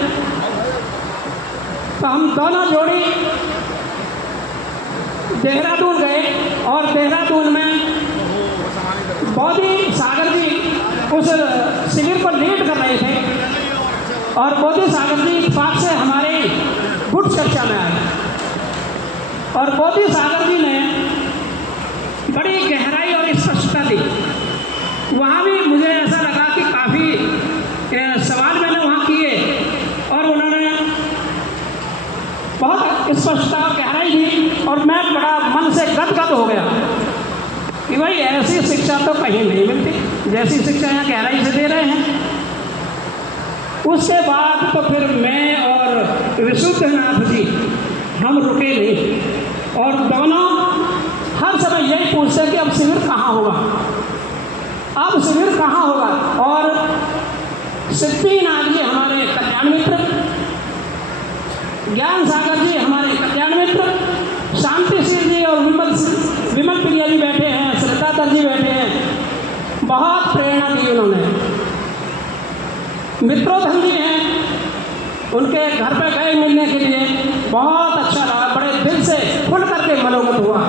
तो हम दोनों जोड़ी देहरादून गए और देहरादून में बोधि सागर जी उस शिविर को लीड कर रहे थे और बोधि सागर जी इत्तेफाक से हमारे गुट चर्चा में आए और बोधि सागर जी ने बड़ी गहराई और स्पष्टता दी। वहाँ भी मुझे ऐसा लगा कि काफ़ी सवाल मैंने वहाँ किए और उन्होंने बहुत स्पष्टता और गहराई दी और मैं बड़ा मन से गदगद हो गया कि भाई ऐसी शिक्षा तो कहीं नहीं मिलती जैसी शिक्षा यहाँ गहराई से दे रहे हैं। उसके बाद तो फिर मैं और विशुद्धनाथ जी हम रुके नहीं और दोनों हर समय यही पूछते कि अब शिविर कहाँ होगा, अब शिविर कहाँ होगा। और सिद्धिनाथ जी हमारे कल्याण मित्र, ज्ञान सागर जी हमारे कल्याण मित्र, शांति सिंह जी और विमल प्रिया जी बैठे हैं, श्रद्धाधर जी बैठे हैं, बहुत प्रेरणा दी उन्होंने। मित्रोधन जी हैं, उनके घर पे गए मिलने के लिए, बहुत अच्छा लगा, बड़े दिल से खुल करके मनोगत हुआ।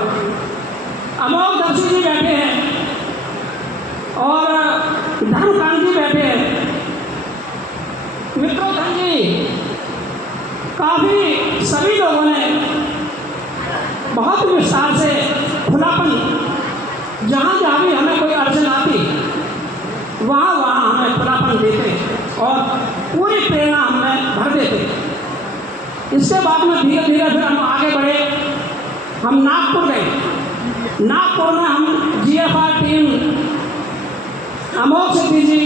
अमोघ दर्शी जी बैठे हैं और धर्मकांत जी बैठे हैं। मित्रोधन जी काफ़ी सभी लोगों ने बहुत विस्तार से खुलापन, जहाँ जहाँ भी हमें कोई अड़चन आती वहाँ वहाँ हमें खुलापन देते और पूरी प्रेरणा हमें भर देते। इसके बाद में धीरे धीरे फिर हम आगे बढ़े, हम नागपुर गए। नागपुर में हम GFR टीम अमोघ सिद्धि जी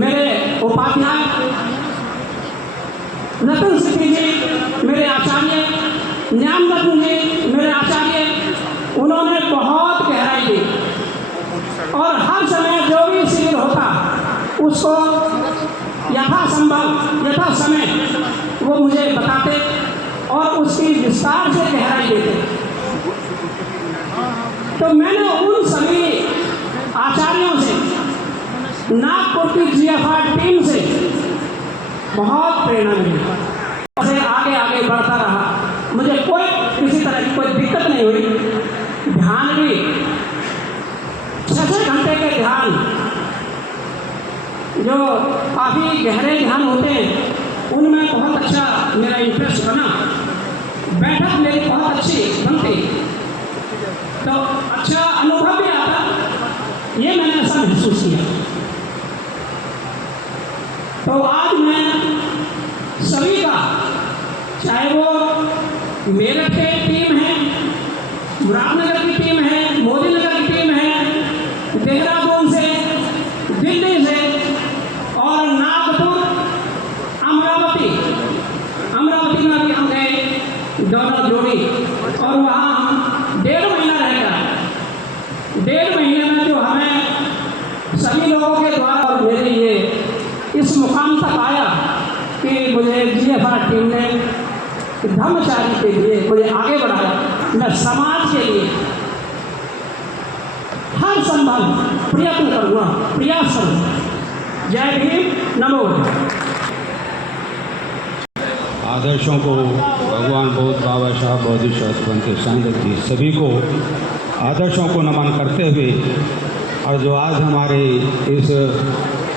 मेरे उपाध्याय, रतन सिद्धि जी मेरे आचार्य, ज्ञानरत्न जी मेरे आचार्य, उन्होंने बहुत गहराई दी और हर समय जो भी शिविर होता उसको यथासंभव यथा समय वो मुझे बताते और उसकी विस्तार से गहराई देते। तो मैंने उन सभी आचार्यों से, नागपुर की GFR टीम से बहुत प्रेरणा मिली और आगे आगे बढ़ता रहा। मुझे कोई किसी तरह की कोई दिक्कत नहीं हुई। ध्यान भी 6 घंटे के ध्यान, जो काफ़ी गहरे ध्यान होते हैं, उनमें बहुत अच्छा मेरा इंटरेस्ट बना। बैठक मेरी बहुत अच्छी बनती तो अच्छा अनुभव भी आता, ये मैंने ऐसा महसूस किया। तो आज मैं सभी का, चाहे वो मेरठ की टीम है, मुरादनगर की टीम है, मोदी नगर की टीम है, देहरादून से, दिल्ली से और नागपुर, अमरावती में भी हम गए दोनों जोड़ी और वहाँ हम 1.5 महीना रहेगा। 1.5 महीने में जो हमें सभी लोगों के द्वारा और मेरे ये इस मुकाम तक आया कि मुझे GFR टीम ने धर्मचारी के लिए मुझे आगे बढ़ाया। मैं समाज के लिए यथासंभव प्रयत्न करूँगा, प्रयास करूँगा। जय भीम, नमो बुद्धाय। आदर्शों को भगवान बौद्ध बाबा साहब बोधिसत्व बनते सांगत जी सभी को आदर्शों को नमन करते हुए, और जो आज हमारे इस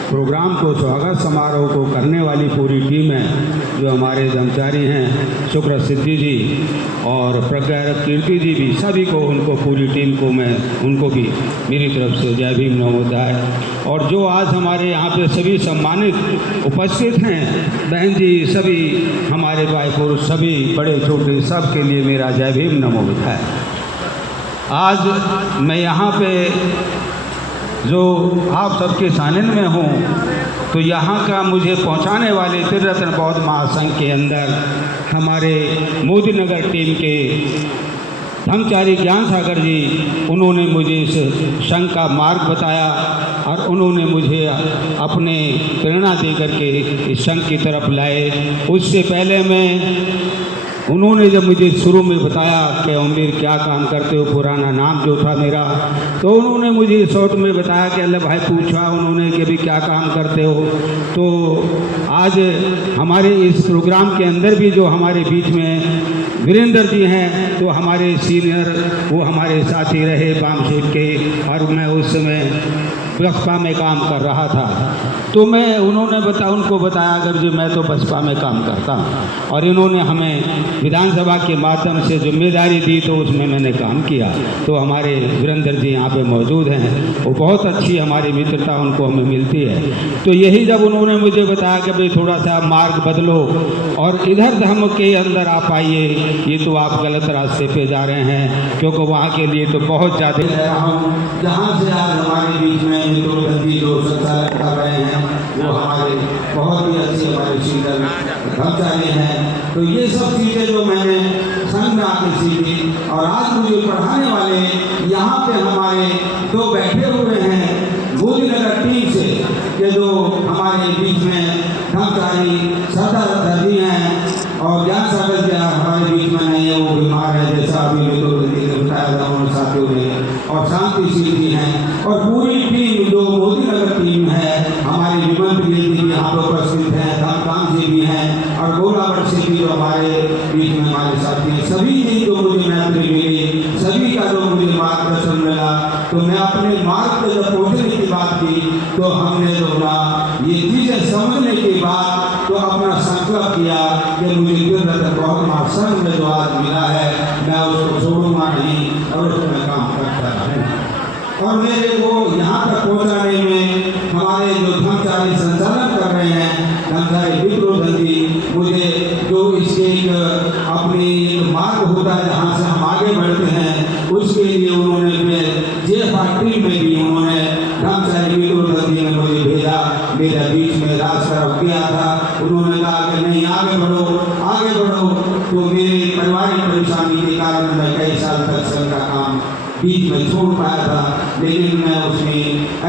प्रोग्राम को, स्वागत समारोह को करने वाली पूरी टीम है, जो हमारे ब्रह्मचारी हैं शुक्र सिद्धि जी और प्रज्ञा कीर्ति जी भी, सभी को, उनको पूरी टीम को मैं, उनको भी मेरी तरफ से जय भीम नमो बुद्धाय। और जो आज हमारे यहाँ पे सभी सम्मानित उपस्थित हैं, बहन जी, सभी हमारे भाई पुरुष, सभी बड़े छोटे, सब के लिए मेरा जय भीम नमो बुद्धाय। आज मैं यहाँ पे जो आप सबके सानिध्य में हूँ, तो यहाँ का मुझे पहुँचाने वाले त्रिरत्न बौद्ध महासंघ के अंदर हमारे मोदी नगर टीम के ब्रह्मचारी ज्ञान सागर जी, उन्होंने मुझे इस संघ का मार्ग बताया और उन्होंने मुझे अपने प्रेरणा दे करके इस संघ की तरफ लाए। उससे पहले उन्होंने जब मुझे शुरू में बताया कि अमीर क्या काम करते हो, पुराना नाम जो था मेरा, तो उन्होंने मुझे शॉर्ट में बताया कि अल्लाह भाई पूछा उन्होंने कि अभी क्या काम करते हो। तो आज हमारे इस प्रोग्राम के अंदर भी जो हमारे बीच में वीरेंद्र जी हैं, तो हमारे सीनियर, वो हमारे साथी रहे बामशेप के, और मैं उस समय बसपा में काम कर रहा था। तो उनको बताया अगर जी मैं तो बसपा में काम करता हूँ, और इन्होंने हमें विधानसभा के माध्यम से जिम्मेदारी दी, तो उसमें मैंने काम किया। तो हमारे वीरेंद्र जी यहाँ पे मौजूद हैं, वो बहुत अच्छी हमारी मित्रता उनको हमें मिलती है। तो यही जब उन्होंने मुझे बताया कि भाई थोड़ा सा मार्ग बदलो और इधर धर्म के अंदर आप आइए, ये तो आप गलत रास्ते पे जा रहे हैं, क्योंकि वहाँ के लिए तो बहुत ज़्यादा जहाँ से आज हमारे बीच में जो संचालन कर रहे हैं, वो हमारे बहुत ही अच्छे हमारे शीतल ब्रह्मचारी हैं। तो ये सब चीज़ें जो मैंने संघ में आके सीखी, और आज मुझे पढ़ाने वाले यहाँ पे हमारे दो बैठे हुए हैं मोदी नगर टीम से, कि जो हमारे बीच में ब्रह्मचारी सरदार दर्जी हैं, और ज्ञान सागर जी हमारे बीच में नहीं है, वो बीमार है, जैसा अभी बताया था उन साथियों ने, और शांति सिंह जी हैं, और पूरी टीम जो मोदी नगर टीम है, हमारी विमल जी भी यहाँ पर उपस्थित हैं, धमकाम जी भी हैं, और गोलावर सिंह जी जो हमारे बीच में हमारे साथी हैं। सभी की जो मुझे मैत्री मिली, सभी का जो मुझे मार्गदर्शन मिला, तो मैं अपने मार्ग पर जब पहुँचने की बात की, तो हमने जो ये चीज़ें समझने के बाद तो अपना संकल्प किया कि मुझे बहुत महासंघ में जो आज मिला है, मैं उसको छोड़ूंगा नहीं, और उसमें काम करता रहूँगा। और मेरे को यहाँ तक पहुँचाने में हमारे जो ब्रह्मचारी संचालन कर रहे हैं, ब्रह्मचारी विप्रोधन जी, मुझे जो इसके अपनी एक मार्ग होता है जहाँ से हम आगे बढ़ते हैं, उसके लिए उन्होंने टीम में भी उन्होंने ब्रह्मचारी विप्रोधन जी ने मुझे भेजा। मेरा बीच में रास्ता रुक गया था, उन्होंने कहा कि नहीं आगे बढ़ो, आगे बढ़ो। तो मेरे पारिवारिक परेशानी के कारण मैं कई साल तक संघ का काम बीच में छोड़ पाया था, लेकिन मैं उसमें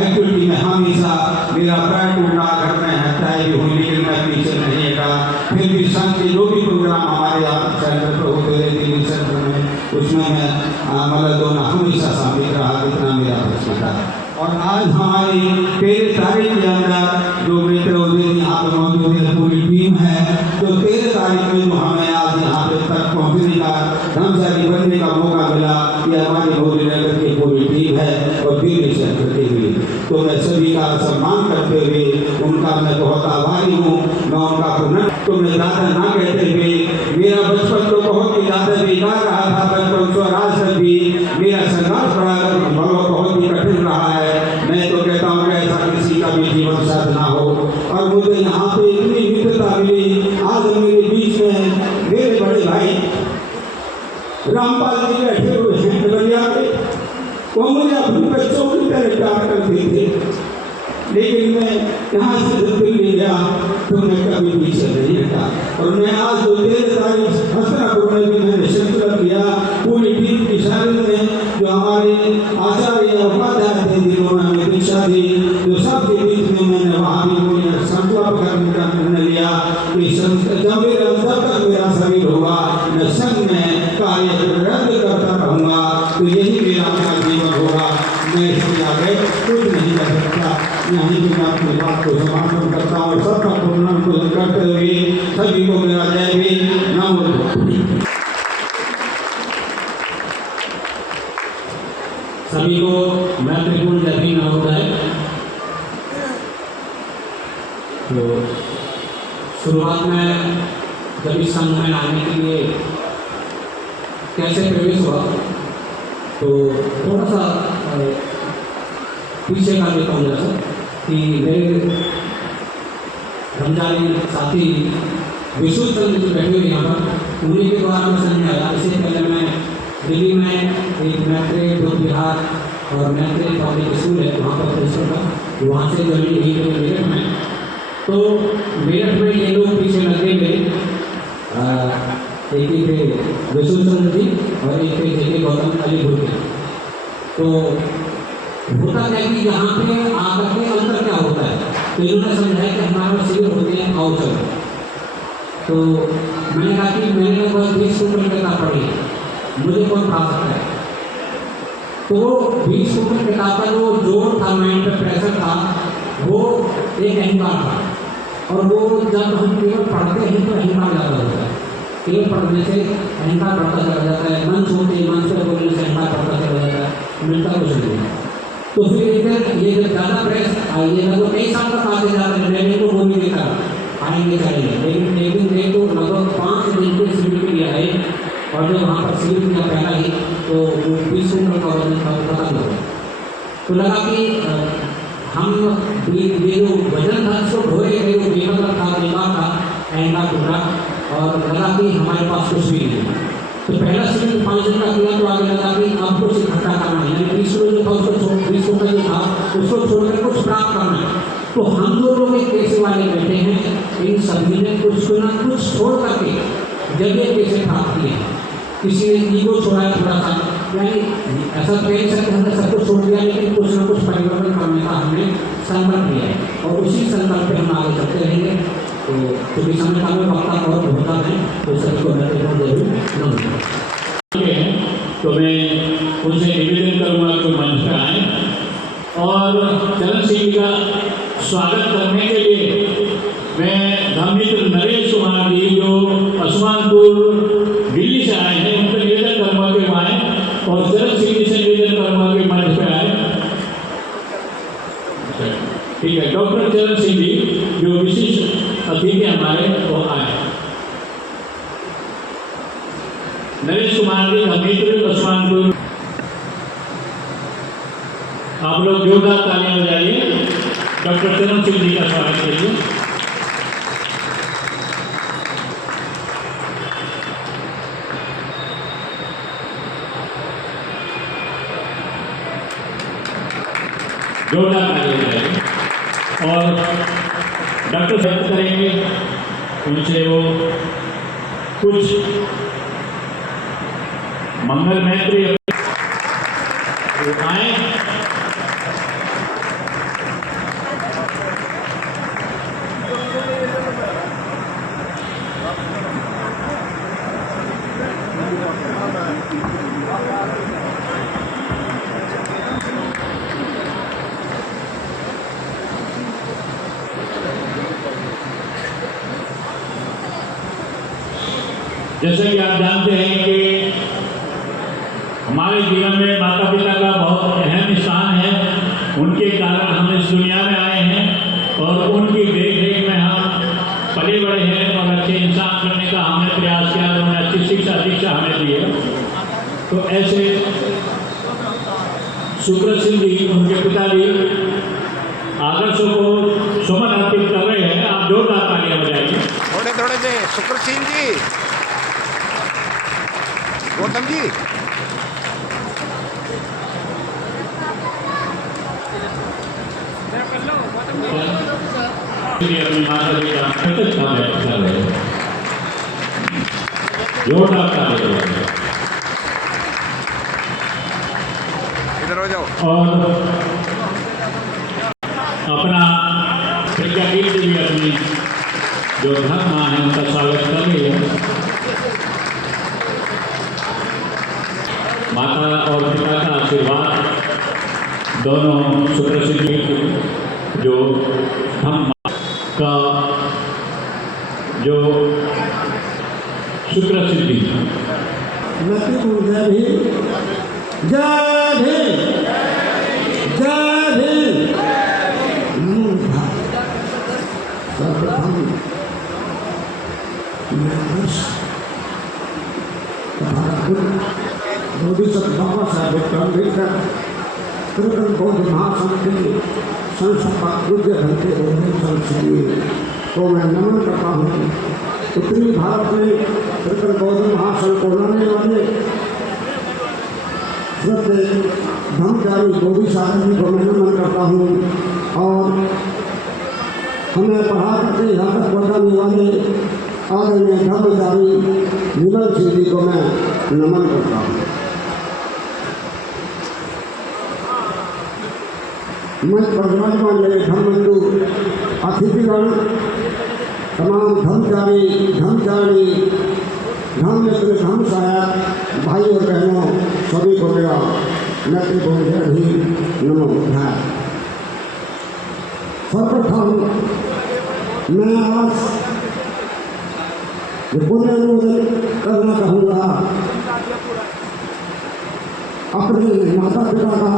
एक्टिविटी में हमेशा मेरा पैर टूटा, घर में हत्याएं भी हुई, लेकिन मैं पीछे नहीं हटा। फिर भी संघ के जो भी प्रोग्राम हमारे यहाँ सेंटर पर होते रहते सेंटर में, उसमें मैं मतलब हमेशा शामिल रहा, कितना मेरा बच्चा था। और आज हमारी 13 तारीख के अंदर जो मित्र यहाँ पर मौजूद है, पूरी टीम है, तो 13 तारीख में जो हमें आज यहाँ पे तक पहुँचने का, ब्रह्मचारी बनने का मौका मिला, ये हमारी मोदी नगर की पूरी टीम है, और दिल्ली से करते हुए, तो मैं सभी का सम्मान करते हुए उनका मैं बहुत आभारी हूँ। मैं उनका पुनः तो मैं ज़्यादा ना कहते हुए, मेरा बचपन तो बहुत ही ज़्यादा बेकार रहा था, बचपन तो आज तक भी मेरा संघर्ष बहुत ही कठिन रहा है। मैं तो कहता हूँ कि ऐसा किसी का भी जीवन साथ ना हो। और मुझे यहाँ पे इतनी मित्रता मिली, आज मेरे बीच में मेरे बड़े भाई रामपाल जी बैठे हुए हैं बलिया पे, वो मुझे अपने बच्चों की तरह प्यार करते थे, लेकिन मैं यहाँ से जब दिल्ली गया तो मैं कभी पीछे नहीं हटा। और मैं आज 13 तारीख हसनापुर में भी मैंने संकल्प किया, पूरी टीम की शामिल में जो हमारे आचार्य उपाध्याय थे, जिन्होंने हमें दीक्षा दी, जो सबके बीच में मैंने वहाँ भी मुझे संकल्प करने का निर्णय लिया कि जब तक मेरा शरीर होगा मैं संघ में कार्य रद्द करता रहूँगा। तो यही मेरा जीवन होगा। मैं को समर्पण करता हूँ और सबका पूर्ण करते हुए सभी को मेरा जय भीम, नमो बुद्धाय। सभी को मैत्रीपूर्ण जय भीम नमोदय। तो शुरुआत में जब इस संघ में आने के लिए कैसे प्रवेश हुआ तो थोड़ा सा पीछे का देता हूँ जैसा कि मेरे रमजानी साथी विशुद्ध संघ जो बैठे हुए यहाँ पर उन्हीं के द्वारा मैं संघ में आया। इससे पहले मैं दिल्ली में एक मैत्रेय बुद्ध विहार और मैत्रेय पब्लिक स्कूल है वहाँ पर प्रिंसिपल था, वहाँ से ज्वाइनिंग यहीं पे मेरठ में। तो मेरठ में ये लोग पीछे लगे मेरे एक ही थे विशुद्ध चंद्र जी और एक थे जेके गौतम अलीपुर के। तो होता क्या कि यहाँ पे आकर के अंतर क्या होता है तो इन्होंने समझाया कि हमारे शिविर होते हैं आउटर। तो मैंने कहा कि मैंने लगभग 20 कुंटल किताब पढ़ी है, मुझे कौन पढ़ा सकता है। तो 20 कुंटल किताब का जो जोर था, माइंड पे प्रेशर था, वो एक अहंकार था। और वो जब हम केवल पढ़ते हैं तो अहंकार ज़्यादा होता है, केवल पढ़ने से अहंकार बढ़ता चला जाता है, मन सोचते मन से बोलने से अहंकार बढ़ता चला जाता है, मिलता कुछ नहीं। तो फिर ये जब ज़्यादा प्रेस ये लगभग कई साल तक आते जाते हैं, मैंने तो वो नहीं देखा आएंगे जाएंगे, लेकिन एक दिन देख तो लगभग 5 दिन के शिविर के लिए आए और जब वहाँ पर शिविर किया पहला ही तो वो 20 कुंटल का वजन था वो खत्म हो गया। तो लगा कि हम ये जो वजन था इसको ढोए गए, वो बेमतलब था, बेकार था, अहंकार टूटा और लगा कि हमारे पास कुछ भी नहीं है। तो पहला शिविर 5 दिन का किया तो आगे लगा कि अब कुछ इकट्ठा करना है, यानी 20 किलो जो था उसको 20 कुंटल जो था उसको छोड़कर कुछ प्राप्त करना है। तो हम जो लोग एक पैसे वाले बैठे हैं इन सभी ने कुछ ना कुछ छोड़ करके जगह पैसे प्राप्त किए हैं। किसी ने ईगो छोड़ा है थोड़ा सा, यानी ऐसा कह सकते हमने सब कुछ छोड़ दिया, लेकिन कुछ ना कुछ परिवर्तन करने का हमने संकल्प लिया है और उसी संकल्प पे हम आगे चलते रहेंगे। तो क्योंकि समय का में वक्ता बहुत होता है तो सभी को जरूर नमस्कार। तो मैं उनसे निवेदन करूँगा कि मंच पर आए और चरण सिंह का स्वागत करने के लिए मैं धर्ममित्र नरेश कुमार जी जो पशुमानपुर दिल्ली से आए हैं उनसे निवेदन करूँगा कि वो आए और चरण सिंह जी से निवेदन करूँगा कि मंच पर आए। ठीक है, डॉक्टर चरण सिंह जी जो विशिष्ट अतिथि हमारे वो आए। नरेश कुमार जी धर्ममित्र पशुमानपुर, आप लोग जोरदार तालियां बजाइए डॉक्टर चरण सिंह जी का स्वागत करिए। जोरदार तालियां बजाइए और डॉक्टर व्यक्त करेंगे उनसे वो कुछ मंगल मैत्री आए। जैसे कि आप जानते हैं कि हमारे जीवन में माता पिता का बहुत अहम स्थान है, उनके कारण हम इस दुनिया में आए हैं और उनकी देख रेख में हम पले बड़े हैं और अच्छे इंसान बनने का हमने प्रयास किया, उन्होंने अच्छी शिक्षा दीक्षा हमें दी है। तो ऐसे शुक्र सिंह जी उनके पिताजी आदर्शों को सुमन अर्पित कर रहे हैं, आप जोरदार तालियां बजाइए। थोड़े थोड़े से शुक्र सिंह जी, गौतम जी अपनी माता पिता कृतज्ञता व्यक्त कर रहे हैं, जोरदार तालियां बजाइए। इधर हो जाओ। और अपना प्रज्ञापीठ भी अपनी जो धर्म माँ है उनका स्वागत कर रही है। माता और पिता का आशीर्वाद दोनों शुक्र सिंह जो हम का जो शुक्र सिद्धि जय भीम जय भीम जय भीम। सर्वप्रथम मोदी बाबा साहेब अम्बेडकर त्रिकरण बौद्ध महासंघ के संस्थापक पूज्य घंटे संसदीय को मैं नमन करता हूँ। उत्तरी भारत में त्रिकरण बौद्ध महासंघ को लाने वाले श्रद्धे ब्रह्मचारी गोदी सागर जी को मैं नमन करता हूँ और हमें पढ़ा करके यहाँ तक पहुँचाने वाले आदरणीय ब्रह्मचारी विमल सिंह जी को मैं नमन करता हूँ। मंच पर विराजमान मेरे धर्मबंधु अतिथिगण, तमाम धर्मचारी धर्म मित्र धर्म सहायक भाई और बहनों, सभी को मेरा नेतृत्व भी नमो बुद्धाय। सर्वप्रथम मैं आज पुण्य अनुमोदन करना चाहूँगा अपने माता पिता का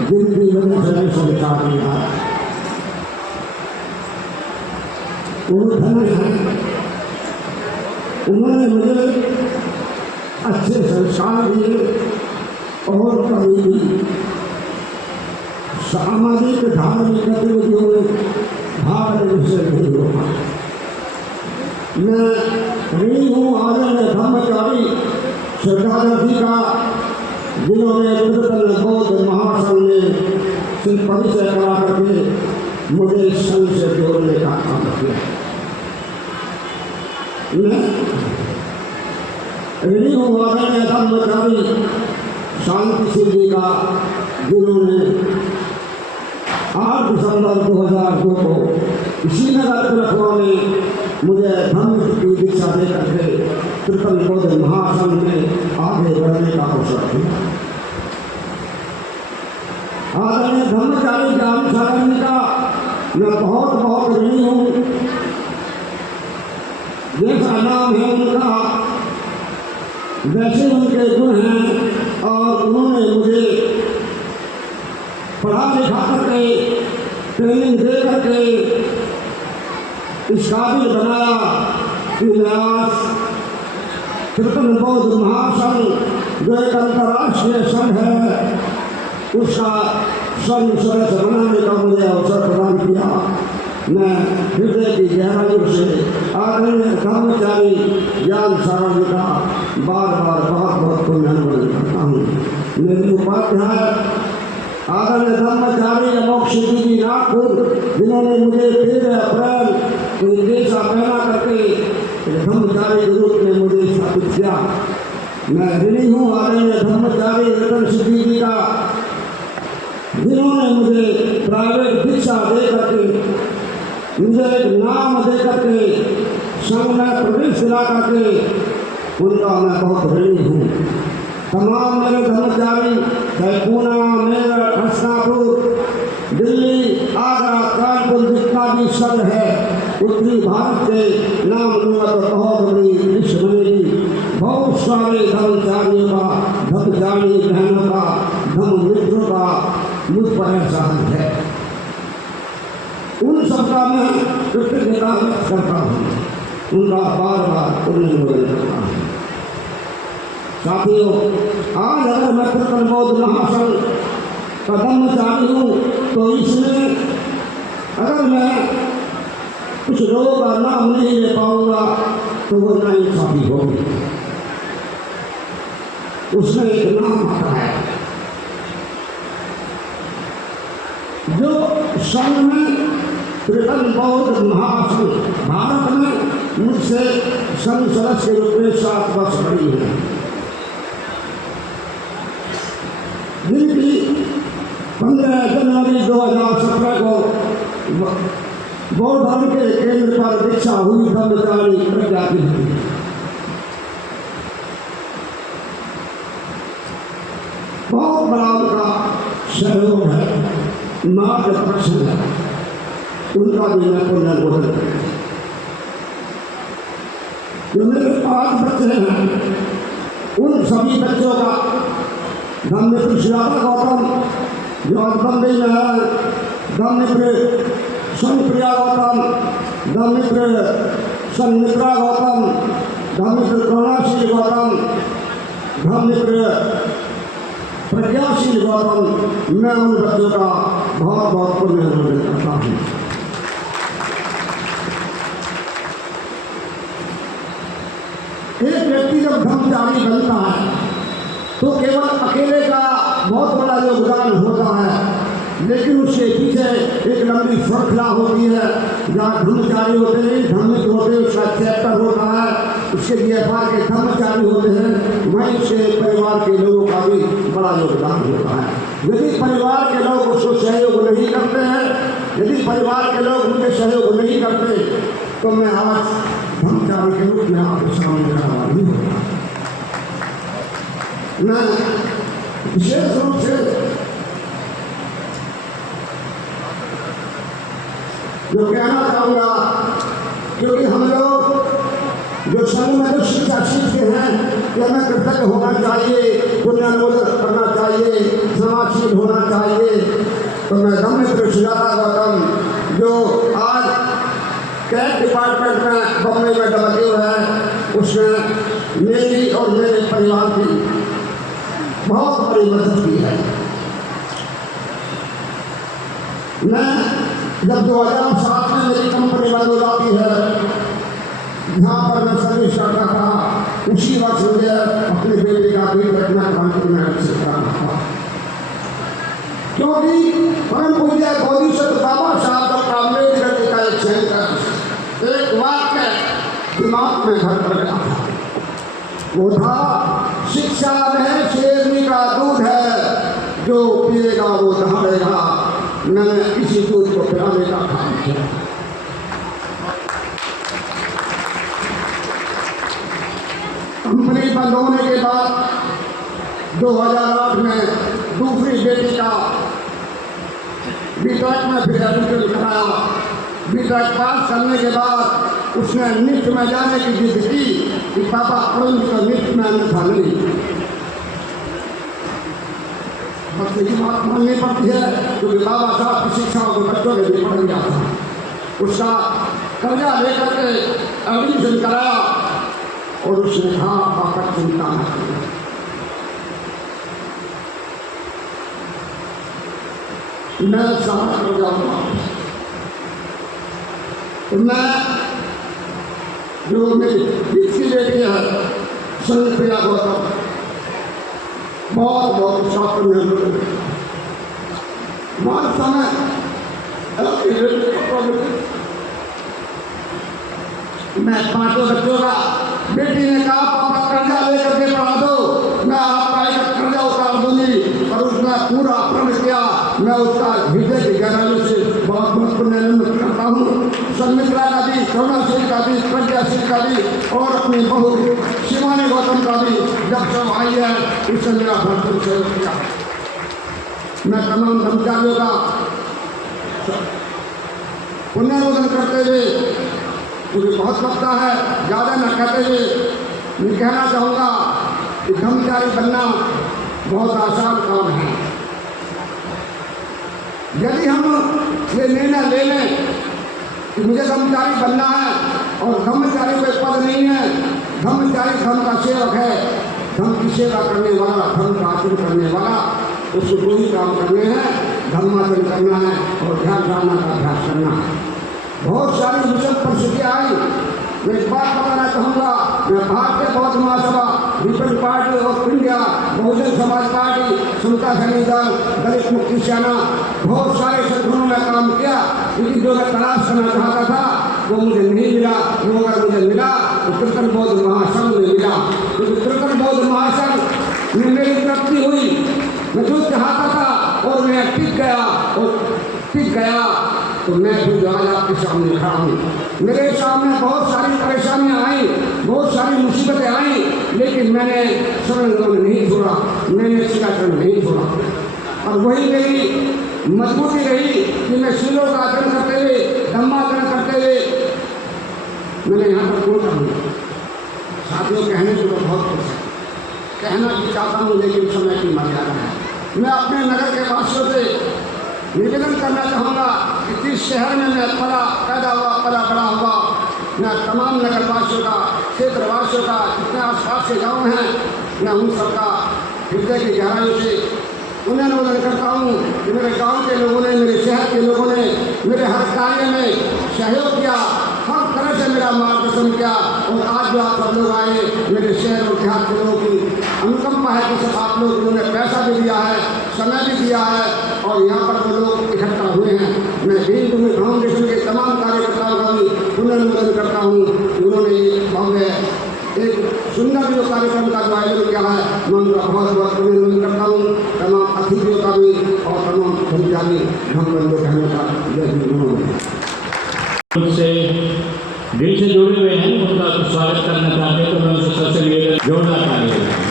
जिनकी वजह से स्वीकार किया। वो धन है, उन्होंने मुझे अच्छे संस्कार दिए और कभी भी सामाजिक धार्मिक गतिविधियों में भाग लेने से नहीं होगा। मैं ऋणी हूँ आदरणीय ब्रह्मचारी श्रद्धानंद जी का, जिन्होंने त्रिकरण बौद्ध महासंघ में सिर्फ परिचय करा करके मुझे संघ से जोड़ने का काम किया। मैं ऋणी हूँ आदरणीय ब्रह्मचारी शांति सिंह जी का, जिन्होंने 8 दिसंबर 2002 को इसी नगर तिलकवा में मुझे धर्म की दीक्षा दे करके त्रिकरण बौद्ध महासंघ में आगे बढ़ने का अवसर दिया। आदरणीय ब्रह्मचारी ज्ञान सागर का मैं बहुत बहुत ऋणी हूँ। जैसा नाम है उनका वैसे उनके गुण हैं और उन्होंने मुझे पढ़ा लिखा करके ट्रेनिंग दे करके इस काबिल बनाया कि मैं आज त्रिकरण बौद्ध महासंघ जो एक अंतर्राष्ट्रीय संघ है उसका संघ सदस्य बनाने का मुझे अवसर प्रदान किया। मैं हृदय की गहराइयों से आदरणीय ब्रह्मचारी ज्ञान सागर जी का बार बार बहुत बहुत पुण्यवान करता हूँ। मेरे उपाध्याय आदरणीय ब्रह्मचारी अमोक सिद्धि जी नागपुर, जिन्होंने मुझे 13 अप्रैल को देशा पहना करके ब्रह्मचारी ग्रुप में मुझे स्थापित किया। मैं ऋणी हूँ आदरणीय ब्रह्मचारी रतन सिद्धि जी का, जिन्होंने मुझे प्राइवेट दीक्षा दे करके मुझे एक नाम दे करके संघ में प्रवेश दिला करके उनका मैं बहुत ऋणी हूँ। तमाम मेरे ब्रह्मचारी चाहे पूना, मेरठ, हसनापुर, दिल्ली, आगरा, कानपुर जितना भी संघ है उत्तरी भारत के नाम लूँगा तो बहुत बड़ी लिस्ट बनेगी। बहुत सारे ब्रह्मचारियों का, ब्रह्मचारी बहनों का, धर्म मित्रों का मुझ पर एहसान है। उन सबका मैं कृतज्ञता व्यक्त करता हूँ, उनका बार बार पुण्यवान करता हूँ। साथियों, आज अगर मैं त्रिकरण बौद्ध महासंघ का ब्रह्मचारी हूँ तो इसमें अगर मैं कुछ लोगों का नाम नहीं ले पाऊंगा तो वो नाइंसाफी होगी। उसमें एक नाम आता है जो संघ में त्रिकरण बौद्ध महासंघ भारत में मुझसे संघ सदस्य के रूप में 7 वर्ष बड़ी है, जिनकी 15 जनवरी 2017 को बौद्ध धर्म के केंद्र पर दीक्षा हुई ब्रह्मचारी प्रज्ञा की थी। बहुत बड़ा उनका सहयोग है, मार्गदर्शन है। उनका भी मैं पुनर्बोधन करें। जो मेरे 5 बच्चे हैं उन सभी बच्चों का धर्ममित्र श्रीराधा गौतम जो आज बम्बई में है, धर्ममित्र संप्रिया गौतम, धर्ममित्र संमित्रा गौतम, धर्ममित्र करुणाशील गौतम, धर्ममित्र प्रज्ञाशील गौतम, मैं उन बच्चों का बहुत बहुत पुण्य करता हूँ। एक व्यक्ति जब ब्रह्मचारी बनता है तो केवल अकेले का बहुत बड़ा योगदान होता है, लेकिन उसके पीछे एक लंबी श्रृंखला होती है। जहाँ ब्रह्मचारी होते हैं, धर्मिक होते हैं, उसका चैप्टर होता है, उसके DFR के कर्मचारी होते हैं, वहीं उसके परिवार के लोगों का भी बड़ा योगदान होता है। यदि परिवार के लोग उसको सहयोग नहीं करते हैं, यदि परिवार के लोग उनके सहयोग नहीं करते, तो मैं आज ब्रह्मचारी के रूप में आपके सामने खड़ा नहीं होता। मैं विशेष रूप से जो कहना चाहूँगा, क्योंकि हम लोग जो संघ में जो शिक्षा सीखते हैं कि हमें कृतज्ञ होना चाहिए, पुण्योन्मोदन करना चाहिए, समाजशील होना चाहिए, तो मैं धर्ममित्र श्रीराधा गौतम जो आज कैट डिपार्टमेंट में बम्बई में डबल है, उसमें मेरी और मेरे परिवार की बहुत बड़ी मदद की है। मैं जब 2007 में मेरी कंपनी बंद हो जाती है, जहाँ पर मैं सर्विस करता था, उसी वक्त मुझे अपने बेटे का भी घटना क्रांति में रहा था, क्योंकि परम पूज्य बोधिसत्व बाबा साहब डॉक्टर अम्बेडकर जी का एक सेंटर, एक वाक्य दिमाग में घर कर गया था। वो था, शिक्षा में शेरनी का दूध है, जो पिएगा वो दहाड़ेगा। मैंने इसी दूध को पिलाने का काम किया। कंपनी बंद होने के बाद 2008 में दूसरी बेटी का बीटेक में फिर एडमिशन कराया। बीटेक पास करने के बाद उसने निफ्ट में जाने की जिद की कि पापा अरुण को निफ्ट में अन्यथा नहीं। बच्चे की बात माननी पड़ती है, क्योंकि बाबा साहब की शिक्षा को बच्चों ने भी पढ़ लिया था। उसका कर्जा लेकर के एडमिशन कराया और उसने कहा, पापा चिंता न करो, मैं सारा कर जाऊंगा। तो मैं जो मेरी इसकी बेटी है संप्रिया गौतम, बहुत बहुत शासन में मान समय मैं 5 बच्चों का, बेटी ने कहा पापा कर्जा लेकर के पढ़ा दो, मैं आपका एक कर्जा उतार दूंगी, और उसने पूरा प्रण किया। मैं उसका हृदय की गहराई से बहुत बहुत पुण्योन्नत करता हूँ। संमित्रा का भी, करुणाशील का भी, प्रज्ञाशील का भी, और अपनी बहू शिवानी गौतम का भी जब सब आई है, उससे मेरा भरपूर सहयोग किया। मैं तमाम कर्मचारियों का पुण्योन्नत करते हुए, मुझे बहुत लगता है, ज़्यादा न कहते हुए मैं कहना चाहूँगा कि कर्मचारी बनना बहुत आसान काम है। यदि हम ये निर्णय ले लें कि मुझे कर्मचारी बनना है, और कर्मचारी कोई पद नहीं है, कर्मचारी धर्म का सेवक है, धर्म की सेवा करने वाला, धर्म का आचरण करने वाला, उसको दो ही काम करने हैं, धर्माचरण करना है और ध्यान धारणा का अभ्यास करना है। बहुत सारी विषम परिस्थितियाँ आई। मैं एक बात बताना चाहूँगा, मैं भारतीय बौद्ध महासभा, peoples party of India, Bahujan Samaj party, समता सैनिक दल, दलित मुक्ति सेना, बहुत सारे संगठनों में काम किया, क्योंकि जो मैं तलाश करना चाहता था वो मुझे नहीं मिला। वो अगर मुझे मिला तो त्रिकन बौद्ध महासंघ में मिला, क्योंकि त्रिकन बौद्ध महासंघ में मेरी प्राप्ति हुई। मैं जो चाहता था और मैं टिक गया, और टिक गया तो मैं फिर आज आपके सामने खड़ा हूँ। मेरे सामने बहुत सारी परेशानियाँ आई, बहुत सारी मुसीबतें आई, लेकिन मैंने शरण नहीं छोड़ा, मैंने शिलाचरण नहीं छोड़ा। और वही मेरी मजबूती रही कि मैं शीलों का आचरण करते हुए धम्माचरण करते हुए मैंने यहाँ पर पूर्ण कर दिया। साथियों, कहने को तो बहुत कुछ है, कहना भी चाहता हूँ, लेकिन समय की मर्यादा है। मैं अपने नगर के वासियों से निवेदन करना चाहूँगा कि जिस शहर में मैं पैदा हुआ बड़ा हुआ, मैं तमाम नगरवासियों का, क्षेत्रवासियों का, जितने आसपास के गाँव हैं, मैं उन सबका हृदय की गहराई से उन्हें निवेदन करता हूँ कि मेरे गांव के लोगों ने, मेरे शहर के लोगों ने मेरे हर कार्य में सहयोग किया, हर तरह से मेरा मार्गदर्शन किया। और आज जो आप सब लोग आए, मेरे शहर और देहात के लोगों की अनुकंपा है कि सब आप लोग, उन्होंने पैसा भी दिया है, समय भी दिया है, और यहाँ पर वो लोग इकट्ठा हुए हैं। मैं दीनभूमि फाउंडेशन के तमाम कार्यकर्ताओं का भी पुनर्निवेदन करता हूँ। उन्होंने ये भव्य एक सुंदर जो कार्यक्रम का जो आयोजन किया है, मैं उनका बहुत बहुत पुनर्निवेदन करता हूँ। तमाम अतिथियों का भी और तमाम कर्मचारी हम बंदे कहने का उनसे दिल से जुड़े हुए हैं, उनका स्वागत करना चाहते हैं, तो मैं उनसे सबसे निवेदन जोरदार ताली बजाएं।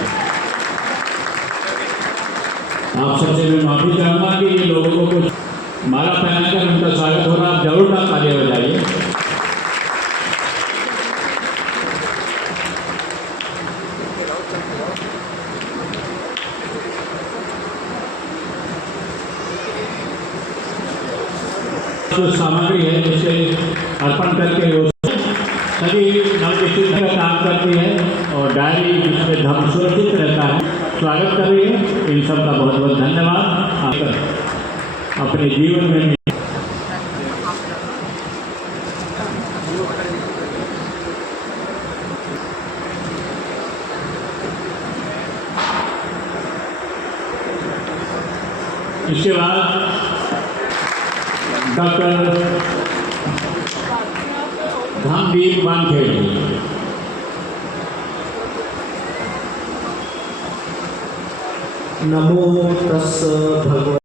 आप सबसे मैं माफी चाहूँगा कि ये लोगों को कुछ माला पहनाकर उनका स्वागत हो रहा, आप जरूर ताली बजाइए। जो सामग्री है जिसे अर्पण करके वो सभी नवनिर्मित का काम करती है और डायरी जिसमें धर्म सुरक्षित रहता है, स्वागत कर रही है। इन सब का बहुत बहुत धन्यवाद। आप अपने जीवन में इसके बाद डॉक्टर धामवीर वानखेड़े नमो तस् भगवते